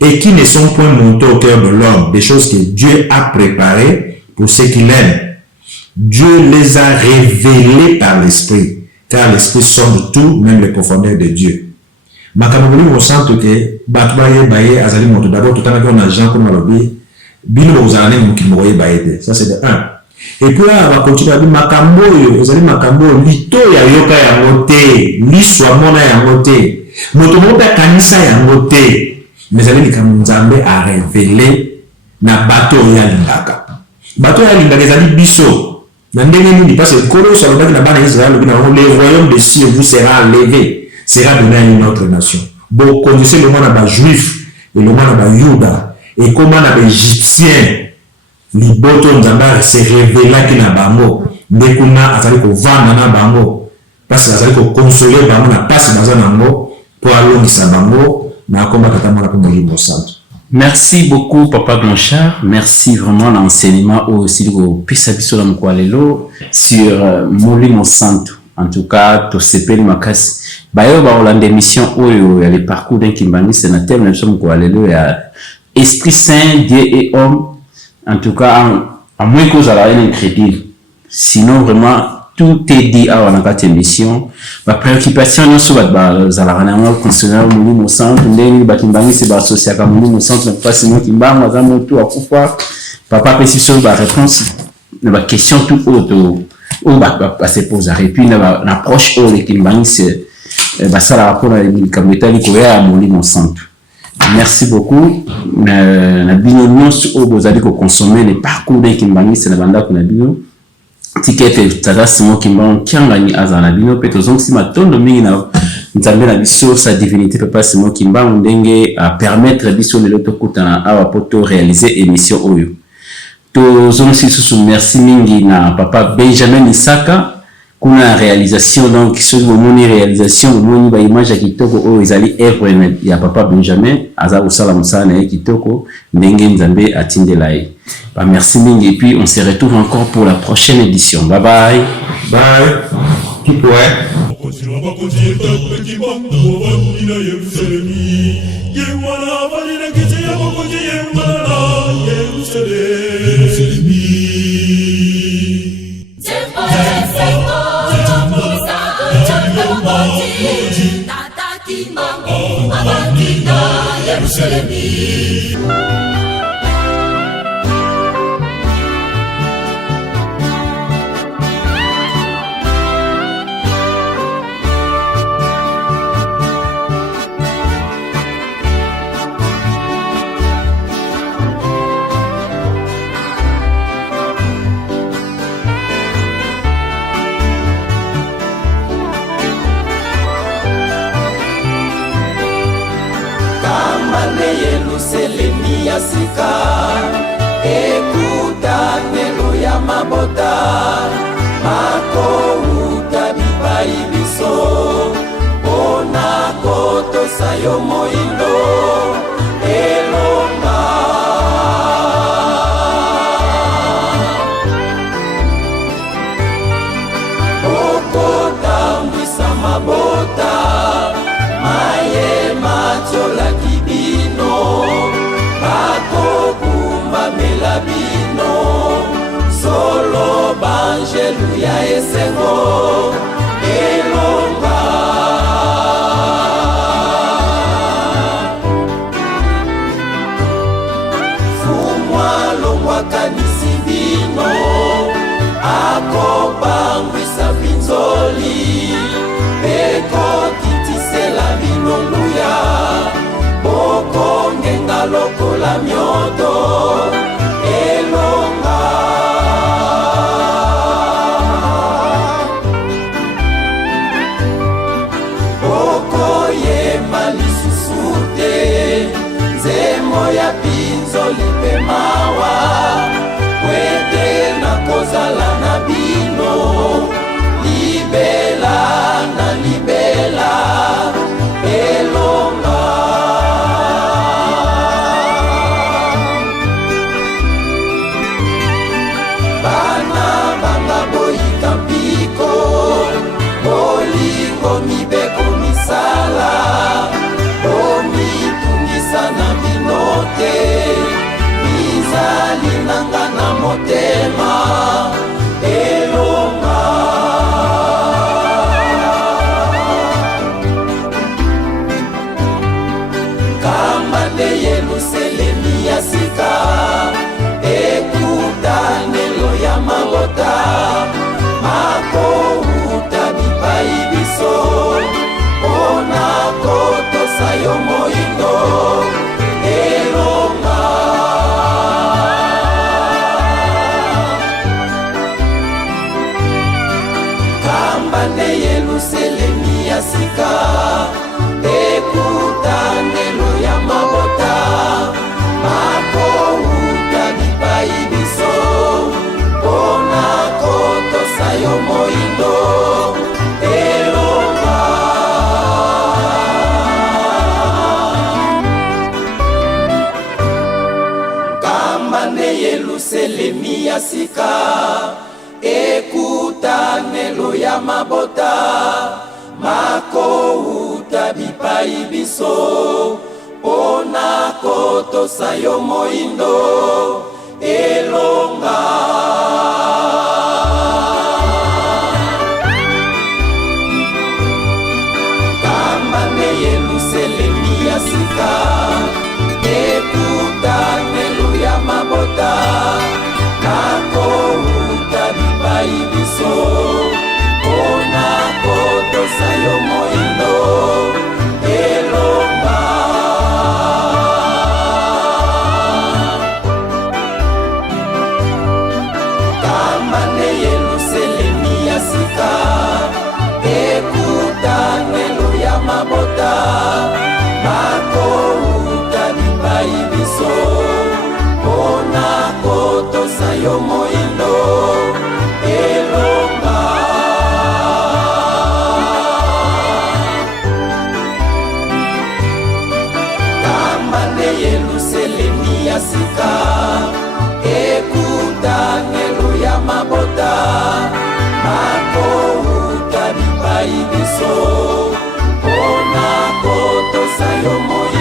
et qui ne sont point montées au cœur de l'homme, des choses que Dieu a préparées pour ceux qui l'aiment. Dieu les a révélées par l'Esprit, car l'Esprit sonde tout, même les profondeurs de Dieu. Makamabuli on sent que batbaye baye azali moto d'abord tout en on a Jean comme malobi bino bozana ne mukimoye baye ça c'est de 1. Et puis là on va continuer à dire makambo yo ezali makambo lito ya yoka ya ngote liswa mona ya ngote moto mo ba kanisa ya ngote mais ezali likambo nzambe a révélé na bato ya lingaka ezali biso na ndenge nini parce que kolo so ba na bana Israël le royaume des cieux vous sera enlevé, sera donné à une autre nation. Bon, connaissez le monde à juif et le monde à Yuda et comment les Égyptiens, les botons d'Ambar se révéla qui n'a bango, dès qu'on a azali ko vendre na bango, parce que azali ko consoler bango na passe dans un ango pour aller sa bango na komba katama na Molimo Santo. Merci beaucoup, Papa Blanchard. Merci vraiment l'enseignement aussi au Pisabiso Mkwalelo sur Molimo Santo. En tout cas, to sepeli makasi. Bayo ba Hollande émission oyo ya le parcours d'un Kimbani sénateur même somme ko alelo ya Esprit Saint, Dieu et homme. En tout cas, à moins que vous ayez un crédit. Sinon vraiment tout est dit à cette émission. Ma préoccupation non sur Zalarana concernant Molimo Santo, ndeni ba Kimbani c'est ba associé à Molimo Santo pas seulement Kimbani za moto akufa. Papa peut sur ba réponse na question tout autre. Ou se pose et puis l'approche où les Kimbani c'est ça la rapport à l'Américaine qui à Molimo Santo. Merci beaucoup. Na bino nyonso o bozali ko consommer les parcours des Kimbani c'est na banda ko na bino ticket tata simo Kimbani kiangani azana bino peto zonk si matondo mingi na nzambe na biso sa divinité papa simo Kimbani ndenge à permettre biso le loto kutana awa poto réaliser émission oyo. Merci mingi na papa Benjamin Isaka kuna réalisation donc ce moni réalisation moni ba image kitoko o ezali œuvre ya papa Benjamin aza usala musana ya kitoko ndenge nzambe atindela ye. Bah merci mingi et puis on se retrouve encore pour la prochaine édition. Bye bye. Bye. Keep ouais. Sika ekuta nelo ya mabota mako utabibai biso ona koto sayo moindo elonga basololaki bino bakokumbamela bino solo banjelu ya esengo elonga fumwa longwakanisi bino akobangwisa binzoli ekokitisela binonguya bokongenga lokola mioto elonga bokoyema lisusu te nzembo ya binzoli mpe mawa kwete nakozala na bino libela na libela elonga bana banga boyika mpiko bolingo mibeko misala bomitungisa na bino te mizali nanga na motema elonga kamba nde Yelusalemi ya sika ekutanelo ya mabota makouta bipai biso mpona kotosa yo moyindo elonga kamba nde Yelusalemi ya sika ekutanelo ya mabota makouta bipai biso mpona kotosa yo moyindo elonga kamba nde Yelusalemi ya sika ekutanelo ya mabota makouta bipai biso mpona kotosa yo moyindo elonga kamba nde Yelusalemi ya sika ekutanelo ya mabota makouta bipai biso mpona kotosa yo moyindo elonga kamba nde Yelusalemi ya sika ekutanelo ya mabota makouta bipai biso mpona kotosa yo moyindo elonga kamba nde Yelusalemi ya sika ekutanelo ya mabota makouta bipai biso mpona kotosa yo moyindo